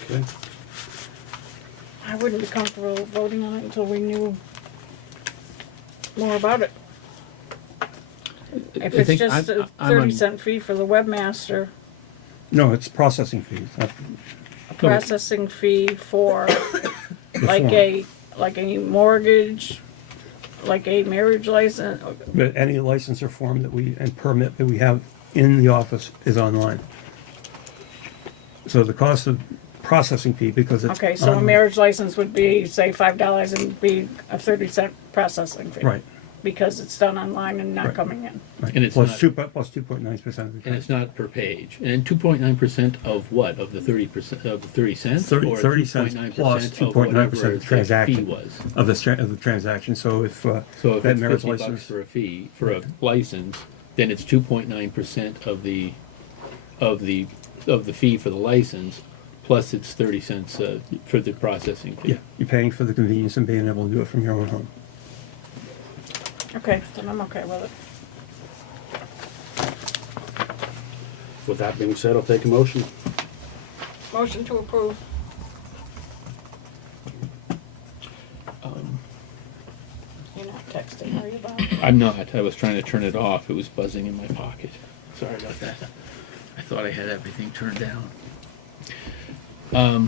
Okay. I wouldn't be comfortable voting on it until we knew more about it. If I it's think just a I'm on- 30-cent fee for the webmaster, No, it's processing fees. a processing fee for like form. a mortgage, like a marriage license. But any license or form and permit that we have in the office is online. So the cost of processing fee, because it's Okay, so a online. marriage license would be, say, $5 and be a 30-cent processing fee. Right, Because it's done online and not Right. coming in. right. And it's Plus not- 2.9% of the And time. it's not per page. And 2.9% of what? Of the 30%, of the 30 cents? 30 Or 30 cents 2.9% plus of 2.9% whatever of the transaction. fee was? Of the transaction. So if So if that it's marriage 50 bucks license, for a fee, for a license, then it's 2.9% of the fee for the license, plus it's 30 cents for the processing fee. yeah, you're paying for the convenience and being able to do it from your own home. Okay, then I'm okay with it. With that being said, I'll take a motion. Motion to approve. You're not texting, are you, Bob? I'm not. I was trying to turn it off. It was buzzing in my pocket. Sorry about that. I thought I had everything turned down. I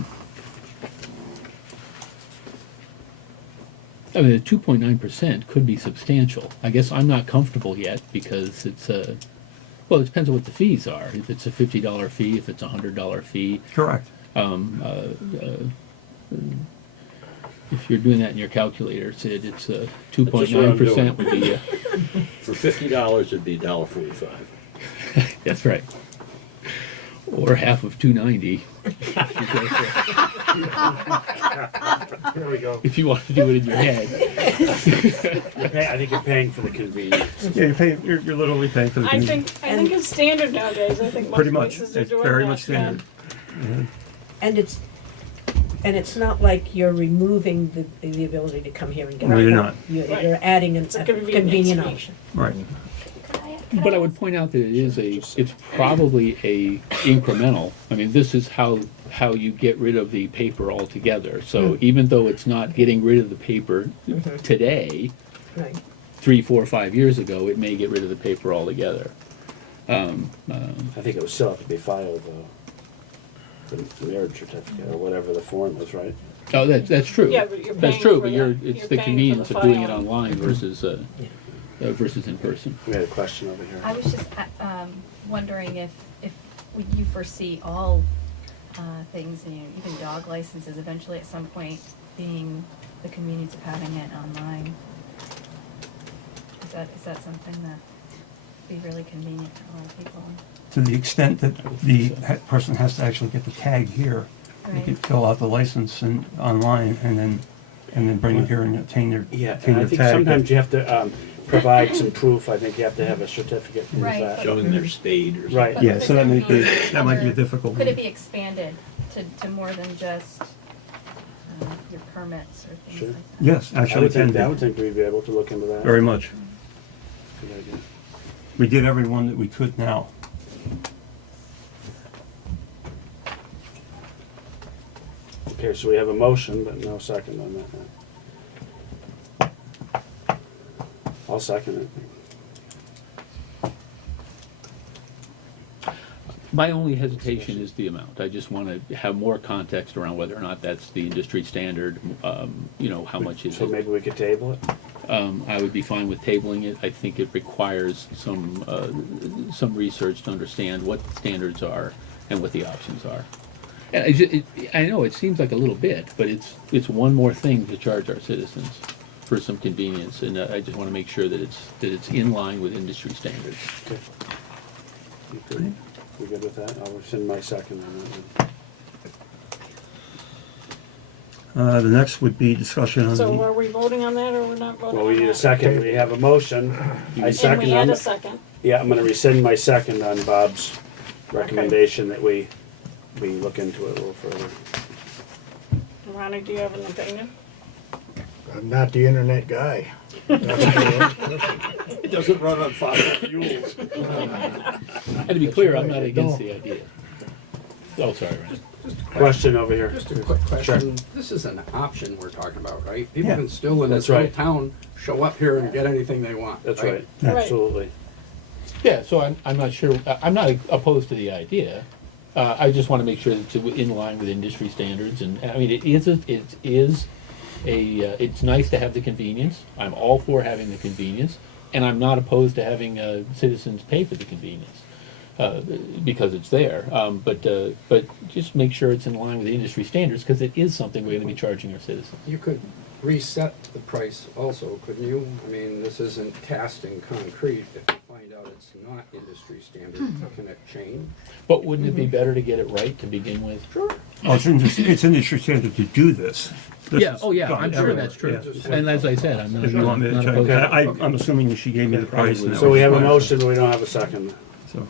mean, the 2.9% could be substantial. I guess I'm not comfortable yet because it's well, it depends on what the fees are. If it's a $50 fee, if it's a $100 fee. Correct. If you're doing that in your calculator, Sid, it's That's just what I'm 2.9% would be. For $50, it'd be $1.45. That's right. Or half of 290. There we go. If you want to do it in your head. I think you're paying for the convenience. Yeah, you're literally paying for the I convenience. think it's standard nowadays. I think most Pretty much. places are It's doing very that, much standard. And it's not like you're removing the ability to come here and get No, a you're form. not. You're adding a It's a convenience convenient fee. option. Right. Could I But I would point out that it's probably a incremental. I mean, this is how you get rid of the paper altogether. So even though it's not getting rid of the paper today, Right. 3, 4, 5 years ago, it may get rid of the paper altogether. I think it would still have to be filed, the marriage certificate, or whatever the form is, right? Oh, that's true. Yeah, but you're That's paying true, for but it's you're the paying for convenience the of doing it filing. online versus in person. We had a question over here. I was just wondering if you foresee all things, even dog licenses, eventually at some point being the convenience of having it online. Is that something that would be really convenient for a lot of people? To the extent that the person has to actually get the tag here, they Right. could fill out the license and online and then bring it here and obtain their Yeah, obtain and I their think tag. sometimes you have to provide some proof. I think you have to have a certificate from Right. that. Showing their spade or something. Right. Yeah, so that might be a difficult Could it one. be expanded to more than just your permits or things Sure. like that? Yes, actually it can I would be, think we'd be able to look into that. very much. Good idea. We did every one that we could now. Okay, so we have a motion, but no second on that. I'll second it. My only hesitation is the amount. I just want to have more context around whether or not that's the industry standard, how much is So it? maybe we could table it? I would be fine with tabling it. I think it requires some research to understand what the standards are and what the options are. And I know it seems like a little bit, but it's one more thing to charge our citizens for some convenience, and I just want to make sure that it's in line with industry standards. Okay. You good? We good with that? I'll rescind my second on that one. The next would be discussion on So the, are we voting on that or we're not voting Well, on we need a that? second. We have a motion. I And second we had on a it. second. Yeah, I'm gonna rescind my second on Bob's recommendation that we look into it a little further. Ronnie, do you have an opinion? I'm not the internet guy. It doesn't run on fossil fuels. And to be clear, I'm not against the idea. Oh, sorry, Ryan. Question over here. Just a quick Sure. question. This is an option we're talking about, right? People Yeah. can still in That's this little right. town show up here and get anything they want. That's right. Right. Absolutely. Yeah, so I'm not sure, I'm not opposed to the idea. I just want to make sure that it's in line with industry standards, and, I mean, it's nice to have the convenience. I'm all for having the convenience, and I'm not opposed to having citizens pay for the convenience, because it's there. But just make sure it's in line with the industry standards, because it is something we're going to be charging our citizens. You could reset the price also, couldn't you? I mean, this isn't cast in concrete. If you find out it's not industry standard, can it change? But wouldn't it be better to get it right to begin with? Sure. oh, it's industry standard to do this. This Yeah, is oh yeah, done I'm sure everywhere. that's true. Yeah. And as I said, I'm not, If you want me to not check, opposed. I'm assuming she gave me the price. and that So we was have a fine. motion, but we don't have a second. So,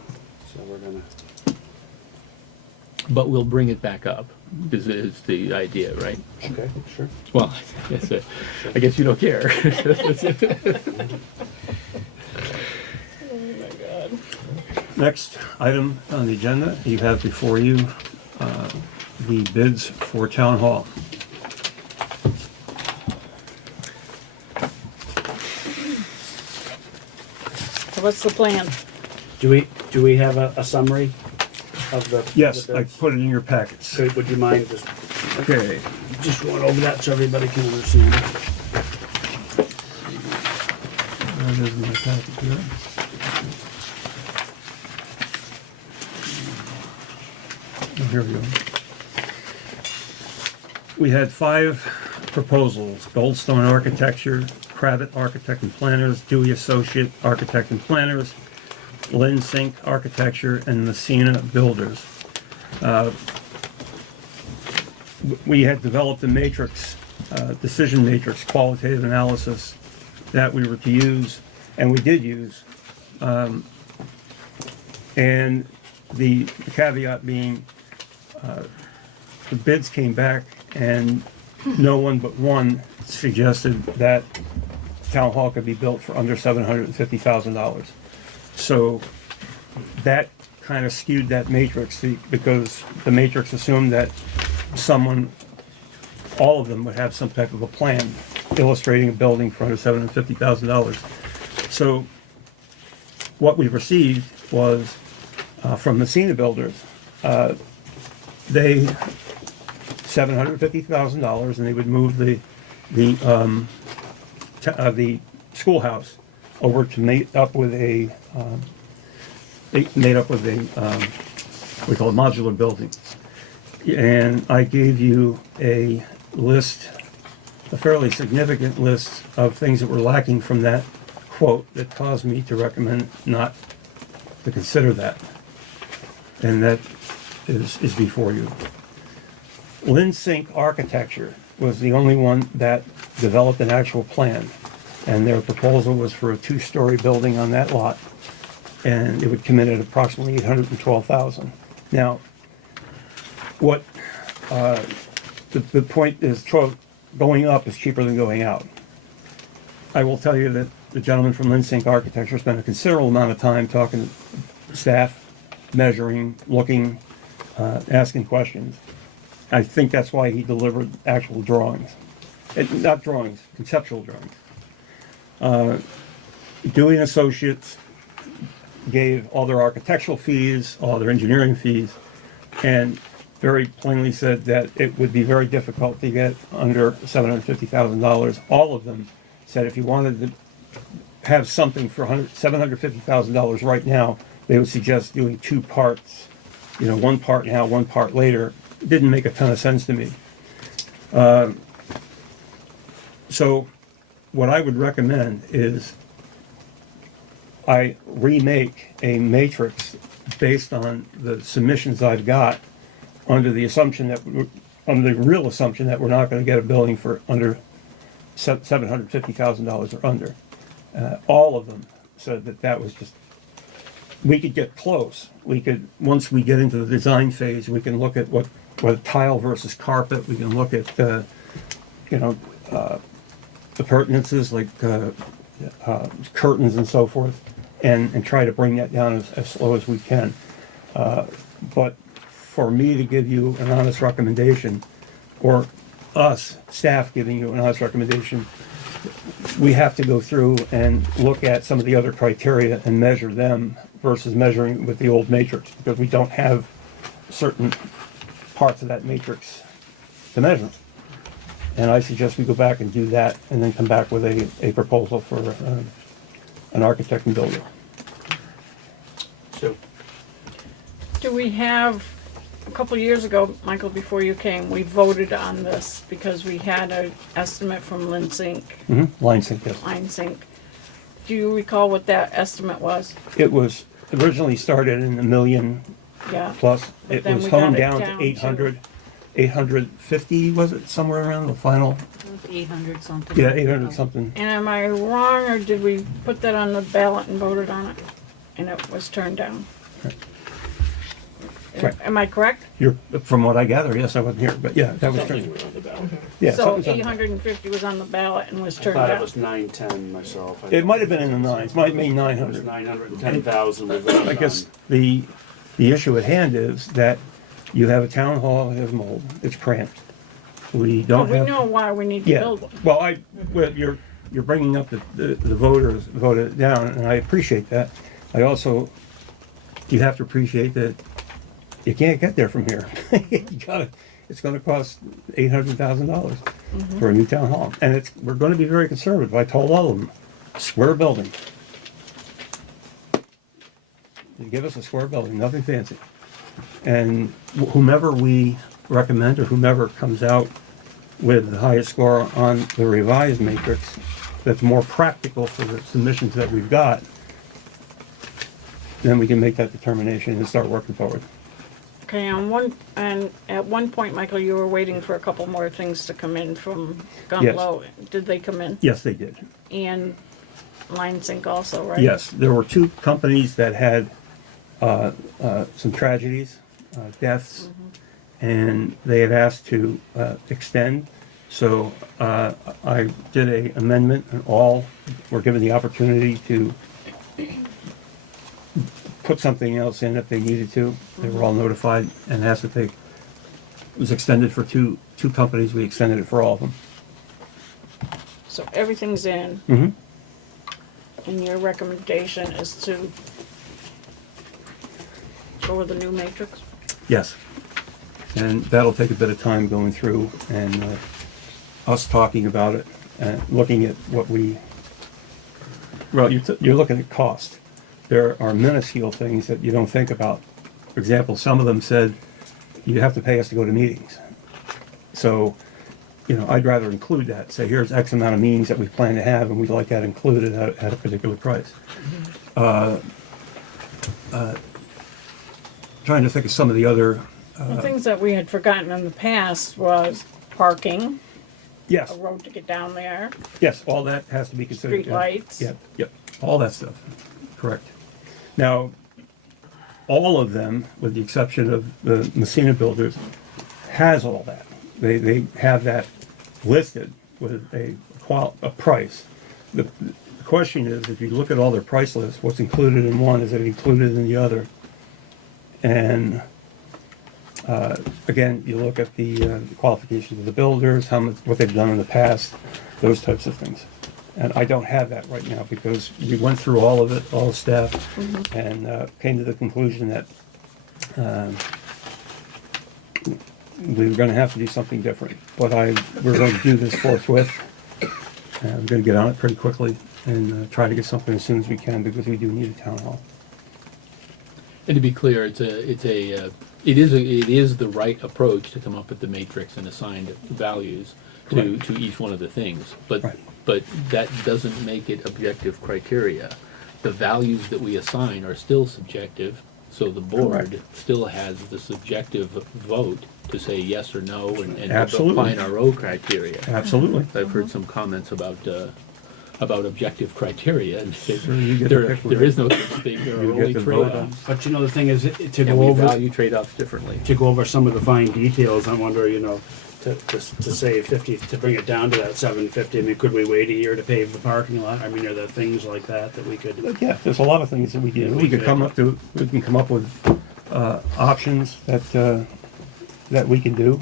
So we're gonna, But we'll bring it back up, is the idea, right? okay, sure. Well, I guess you don't care. Oh my God. next item on the agenda, you have before you the bids for town hall. So what's the plan? Do we have a summary of the? Yes, the I bids? put it in your packets. So would you mind Okay. just going over that so everybody can understand it? That is in my packet here. Oh, here we go. We had 5 proposals: Goldstone Architecture, Kravitz Architect and Planners, Dewey Associate Architect and Planners, Lynn Sink Architecture, and Messina Builders. We had developed a matrix, decision matrix, qualitative analysis that we were to use, and we did use. And the caveat being, the bids came back and no one but one suggested that town hall could be built for under $750,000. So that kind of skewed that matrix because the matrix assumed that all of them would have some type of a plan illustrating a building for under $750,000. So what we received was from Messina Builders, they $750,000, and they would move the schoolhouse over to mate up with a we call it modular building. And I gave you a list, a fairly significant list of things that were lacking from that quote that caused me to recommend not to consider that. And that is before you. Lynn Sink Architecture was the only one that developed an actual plan. And their proposal was for a 2-story building on that lot. And it would come in at approximately $812,000. Now, what the point is, going up is cheaper than going out. I will tell you that the gentleman from Lynn Sink Architecture spent a considerable amount of time talking to staff, measuring, looking, asking questions. I think that's why he delivered actual drawings. Not drawings, conceptual drawings. Dewey and Associates gave all their architectural fees, all their engineering fees, and very plainly said that it would be very difficult to get under $750,000. All of them said if you wanted to have something for $750,000 right now, they would suggest doing 2 parts. One part now, 1 part later. It didn't make a ton of sense to me. So what I would recommend is I remake a matrix based on the submissions I've got under the real assumption that we're not going to get a building for under $750,000 or under. All of them said that was just, we could get close. Once we get into the design phase, we can look at what tile versus carpet. We can look at appurtenances like curtains and so forth, and try to bring that down as slow as we can. But for me to give you an honest recommendation, or us, staff, giving you an honest recommendation, we have to go through and look at some of the other criteria and measure them versus measuring with the old matrix, because we don't have certain parts of that matrix to measure. And I suggest we go back and do that, and then come back with a proposal for an architect and builder. So, Do we have, a couple of years ago, Michael, before you came, we voted on this because we had an estimate from Lynn Sink, Line Sink, yes. Line Sink. Do you recall what that estimate was? It was originally started in $1 million Yeah. plus. But It then was we got honed it down to 850, was it, somewhere around the final? 800 something. Yeah, 800 something. And am I wrong, or did we put that on the ballot and voted on it? And it was turned down? Right. Am I correct? From what I gather, yes, I wasn't here, but yeah, that was Something turned. were on the ballot. Yeah, So something's on the- 850 was on the ballot and was I turned thought it down? was 910 myself. It might have been in the nines, might be It was 900. 910,000 we voted I guess on. the issue at hand is that you have a town hall that has mold, it's cramped. We Well, don't we have. know why we need to Yeah, build one. well, you're bringing up the voters voted it down, and I appreciate that. You have to appreciate that you can't get there from here. It's gonna cost $800,000 for a new town hall. And we're gonna be very conservative. I told all of them, square building. You give us a square building, nothing fancy. And whomever we recommend, or whomever comes out with the highest score on the revised matrix, that's more practical for the submissions that we've got, then we can make that determination and start working forward. Okay, and at one point, Michael, you were waiting for a couple more things to come in from Gunlow. Did they come in? Yes, they did. And Line Sink also, right? Yes, there were 2 companies that had some tragedies, deaths, and they had asked to extend. So I did an amendment, and all were given the opportunity to put something else in if they needed to. They were all notified and asked if it was extended for two companies. We extended it for all of them. So everything's in, Mm-hmm. and your recommendation is to go with the new matrix? Yes. And that'll take a bit of time going through and us talking about it and looking at what well, you're looking at cost. There are minuscule things that you don't think about. For example, some of them said, you have to pay us to go to meetings. So, I'd rather include that. Say, here's X amount of meetings that we plan to have, and we'd like that included at a particular price. Trying to think of some of the other. The things that we had forgotten in the past was parking, Yes, a road to get down there, yes, all that has to be considered. street lights. Yep, all that stuff. Correct. Now, all of them, with the exception of the Messina Builders, has all that. They have that listed with a price. The question is, if you look at all their price lists, what's included in one, is it included in the other? And again, you look at the qualifications of the builders, what they've done in the past, those types of things. And I don't have that right now because we went through all of it, all the staff, and came to the conclusion that we were going to have to do something different. But we're going to do this forthwith. We're going to get on it pretty quickly and try to get something as soon as we can because we do need a town hall. And to be clear, it is the right approach to come up with the matrix and assign values to each one of the things. But Right. but that doesn't make it objective criteria. The values that we assign are still subjective, so the board Correct. still has the subjective vote to say yes or no and Absolutely. define our own criteria. Absolutely. I've heard some comments about objective criteria, and Sure, you get to pick there is no such thing. There You are get only to vote on. trade-offs, But the thing is, to and go we over, value trade-offs differently. to go over some of the fine details, I wonder, to say 50, to bring it down to that 750, I mean, could we wait a year to pave the parking lot? I mean, are there things like that we could? But yeah, there's a lot of things that we can do. We can come up with options that we can do.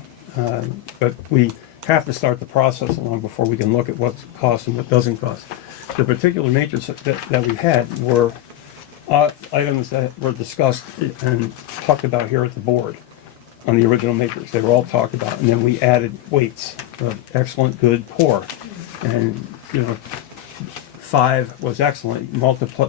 But we have to start the process along before we can look at what costs and what doesn't cost. The particular matrix that we had were items that were discussed and talked about here at the board on the original matrix. They were all talked about, and then we added weights of excellent, good, poor. And, 5 was excellent,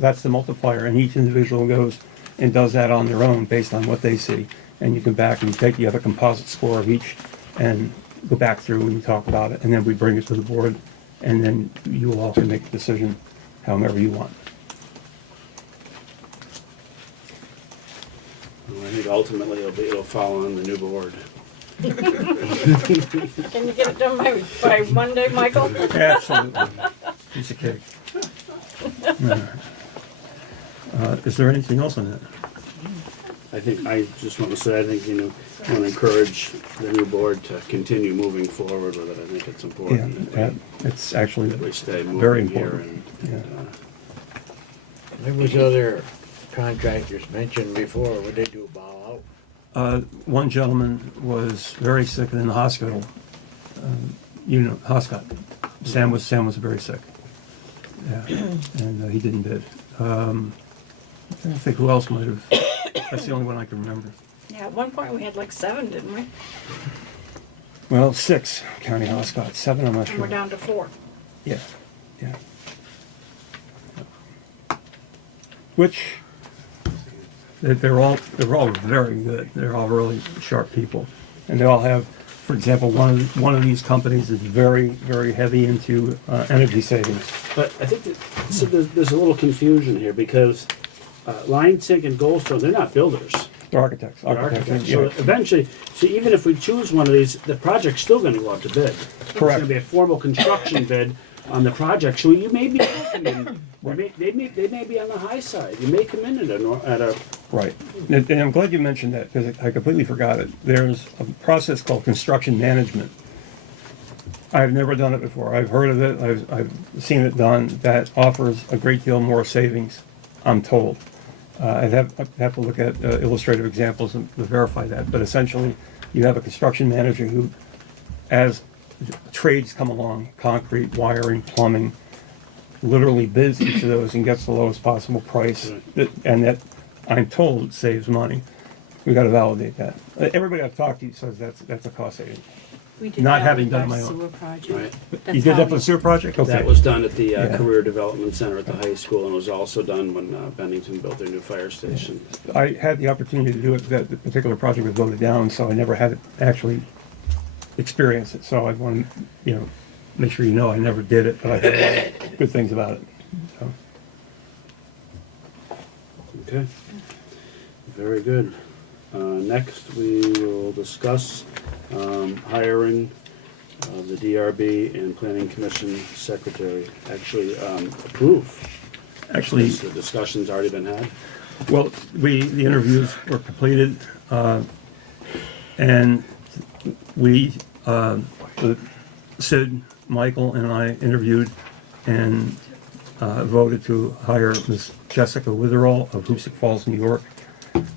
that's the multiplier, and each individual goes and does that on their own based on what they see. And you come back and you have a composite score of each and go back through and you talk about it, and then we bring it to the board, and then you all can make a decision however you want. Well, I think ultimately it'll fall on the new board. Can you get it done by Monday, Michael? Absolutely. Piece of cake. Is there anything else on that? I just want to say, I want to encourage the new board to continue moving forward with it. I think it's important that It's actually we stay very moving here. important. Yeah. There was other contractors mentioned before, would they do bow out? One gentleman was very sick and in the hospital. Hoscott. Sam was very sick. Yeah, and he didn't bid. I think who else might have. That's the only one I can remember. Yeah, at one point we had like 7, didn't we? Well, 6 County Hoscott, 7 I'm not And we're sure. down to 4. Yeah. Which they're all very good. They're all really sharp people, and they all have. For example, one of these companies is very, very heavy into energy savings. But I think there's a little confusion here because Line Sync and Goldstone, they're not builders. They're architects. They're architects. Yeah. So eventually, even if we choose one of these, the project's still going to go out to bid. It's going to be a formal construction bid on the project. So you may be looking, they may be on the high side. You may come in at a Right. And I'm glad you mentioned that because I completely forgot it. There's a process called construction management. I've never done it before. I've heard of it. I've seen it done. That offers a great deal more savings, I'm told. I'd have to look at illustrative examples and to verify that, but essentially, you have a construction manager who, as trades come along, concrete, wiring, plumbing, literally bids each of those and gets the lowest possible price, and that, I'm told, saves money. We gotta validate that. Everybody I've talked to says that's a cost saving. We did Not that having with done our my own. sewer project. Right. That's You did how that for we- the sewer project? Okay. That was done at the Yeah. Career Development Center at the high school, and it was also done when Bennington built their new fire station. I had the opportunity to do it, that particular project was voted down, so I never had to actually experience it. So I want to, make sure you know I never did it, but I heard good things about it. So, Okay, very good. Next, we will discuss hiring of the DRB and Planning Commission Secretary. Actually, approve. Actually, The discussion's already been had. well, the interviews were completed, and we, Sid, Michael, and I interviewed and voted to hire Ms. Jessica Witherall of Hoosick Falls, New York.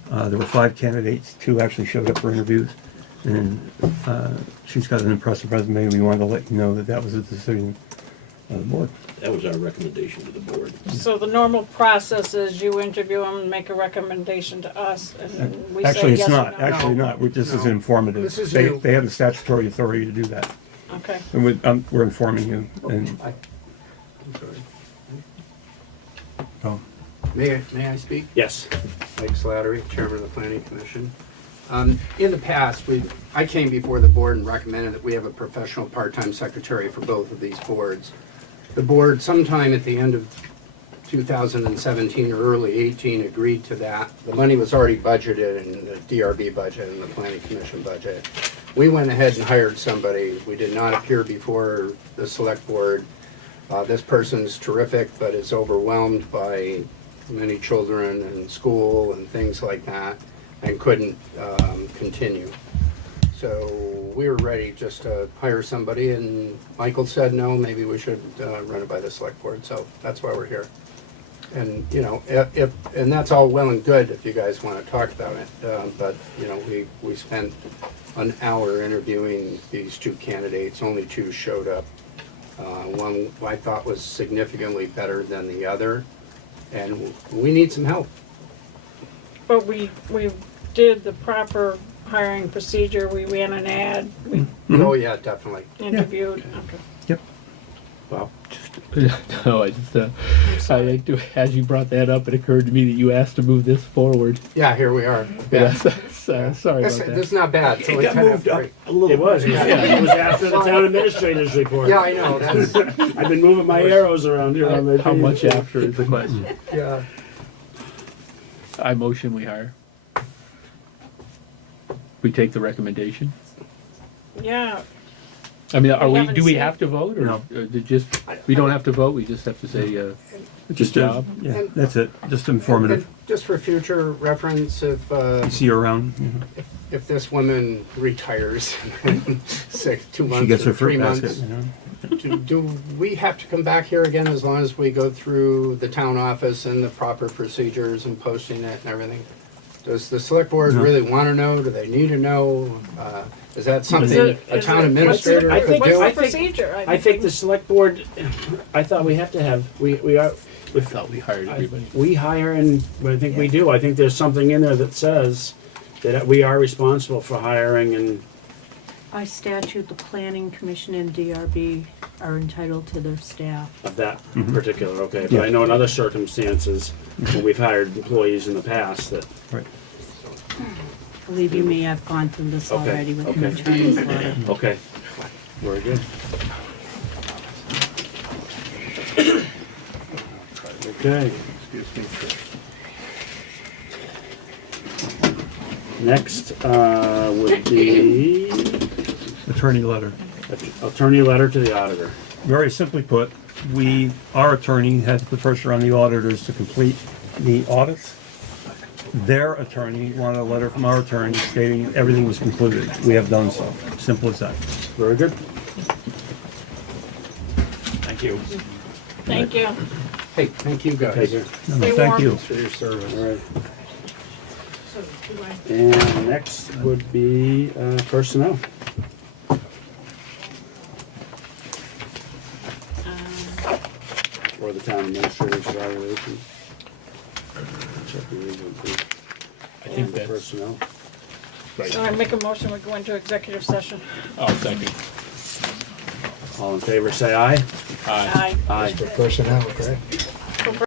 There were 5 candidates, 2 actually showed up for interviews, and she's got an impressive resume. We wanted to let you know that was a decision of the board. That was our recommendation to the board. So the normal process is you interview them, make a recommendation to us, and then we say Actually, yes it's or not. no. Actually, not. We're just as informative. This is They you. have the statutory authority to do that. Okay. And we're informing you. And I'm sorry. oh, May I speak? Yes. Mike Slattery, Chairman of the Planning Commission. In the past, I came before the board and recommended that we have a professional part-time secretary for both of these boards. The board, sometime at the end of 2017 or early 18, agreed to that. The money was already budgeted in the DRB budget and the Planning Commission budget. We went ahead and hired somebody. We did not appear before the select board. This person's terrific, but is overwhelmed by many children and school and things like that, and couldn't continue. So we were ready just to hire somebody, and Michael said, no, maybe we should run it by the select board, so that's why we're here. And, and that's all well and good if you guys want to talk about it, but, we spent an hour interviewing these 2 candidates, only 2 showed up. One I thought was significantly better than the other, and we need some help. But we did the proper hiring procedure, we ran an ad, we Oh, yeah, definitely. interviewed, okay. Well, No, as you brought that up, it occurred to me that you asked to move this forward. Yeah, here we are. Yeah, Yeah. sorry This about this is that. not bad. It's It only got 10 moved after up three. a little. it was. It was after the town administrator's report. Yeah, I know, that's, I've been moving my arrows around here on the How page. much after is the question? yeah. I motion we hire. We take the recommendation? Yeah, I mean, We do haven't we seen- have to vote, or No. we don't have to vote, we just have to say, just job. Yeah, that's it. Just informative. And just for future reference, See you around. if this woman retires in 2 months She gets her or 3 fruit months, basket. do we have to come back here again as long as we go through the town office and the proper procedures and posting it and everything? Does the select board No. really want to know? Do they need to know? Is that something Is a it- town is it- administrator I could think- what's do? the I think- procedure? I think the select board, I thought we have to have, we are, I thought we hired everybody. we hire and, I think we do. I think there's something in there that says that we are responsible for hiring and, By statute, the planning commission and DRB are entitled to their staff. of that Mhm. particular, okay. But Yeah. I know in other circumstances, when we've hired employees in the past that, Right. I believe you may have gone through this Okay, already with okay. the attorney's letter. okay, very good. Okay. Next would be Attorney letter. attorney letter to the auditor. Very simply put, our attorney had to put pressure on the auditors to complete the audits. Their attorney wanted a letter from our attorney stating everything was concluded. We have done so. Simple as that. Very good. Thank you. Thank you. Hey, thank you guys. Take care. No, Stay thank warm. you. Thanks for your service. All right. And next would be personnel. Or the town administrator's evaluation. Check the legal group. I think And the that's, personnel. So I make a motion, we go into executive session. oh, second. All in favor, say aye. Aye. Aye. Aye. For personnel, correct?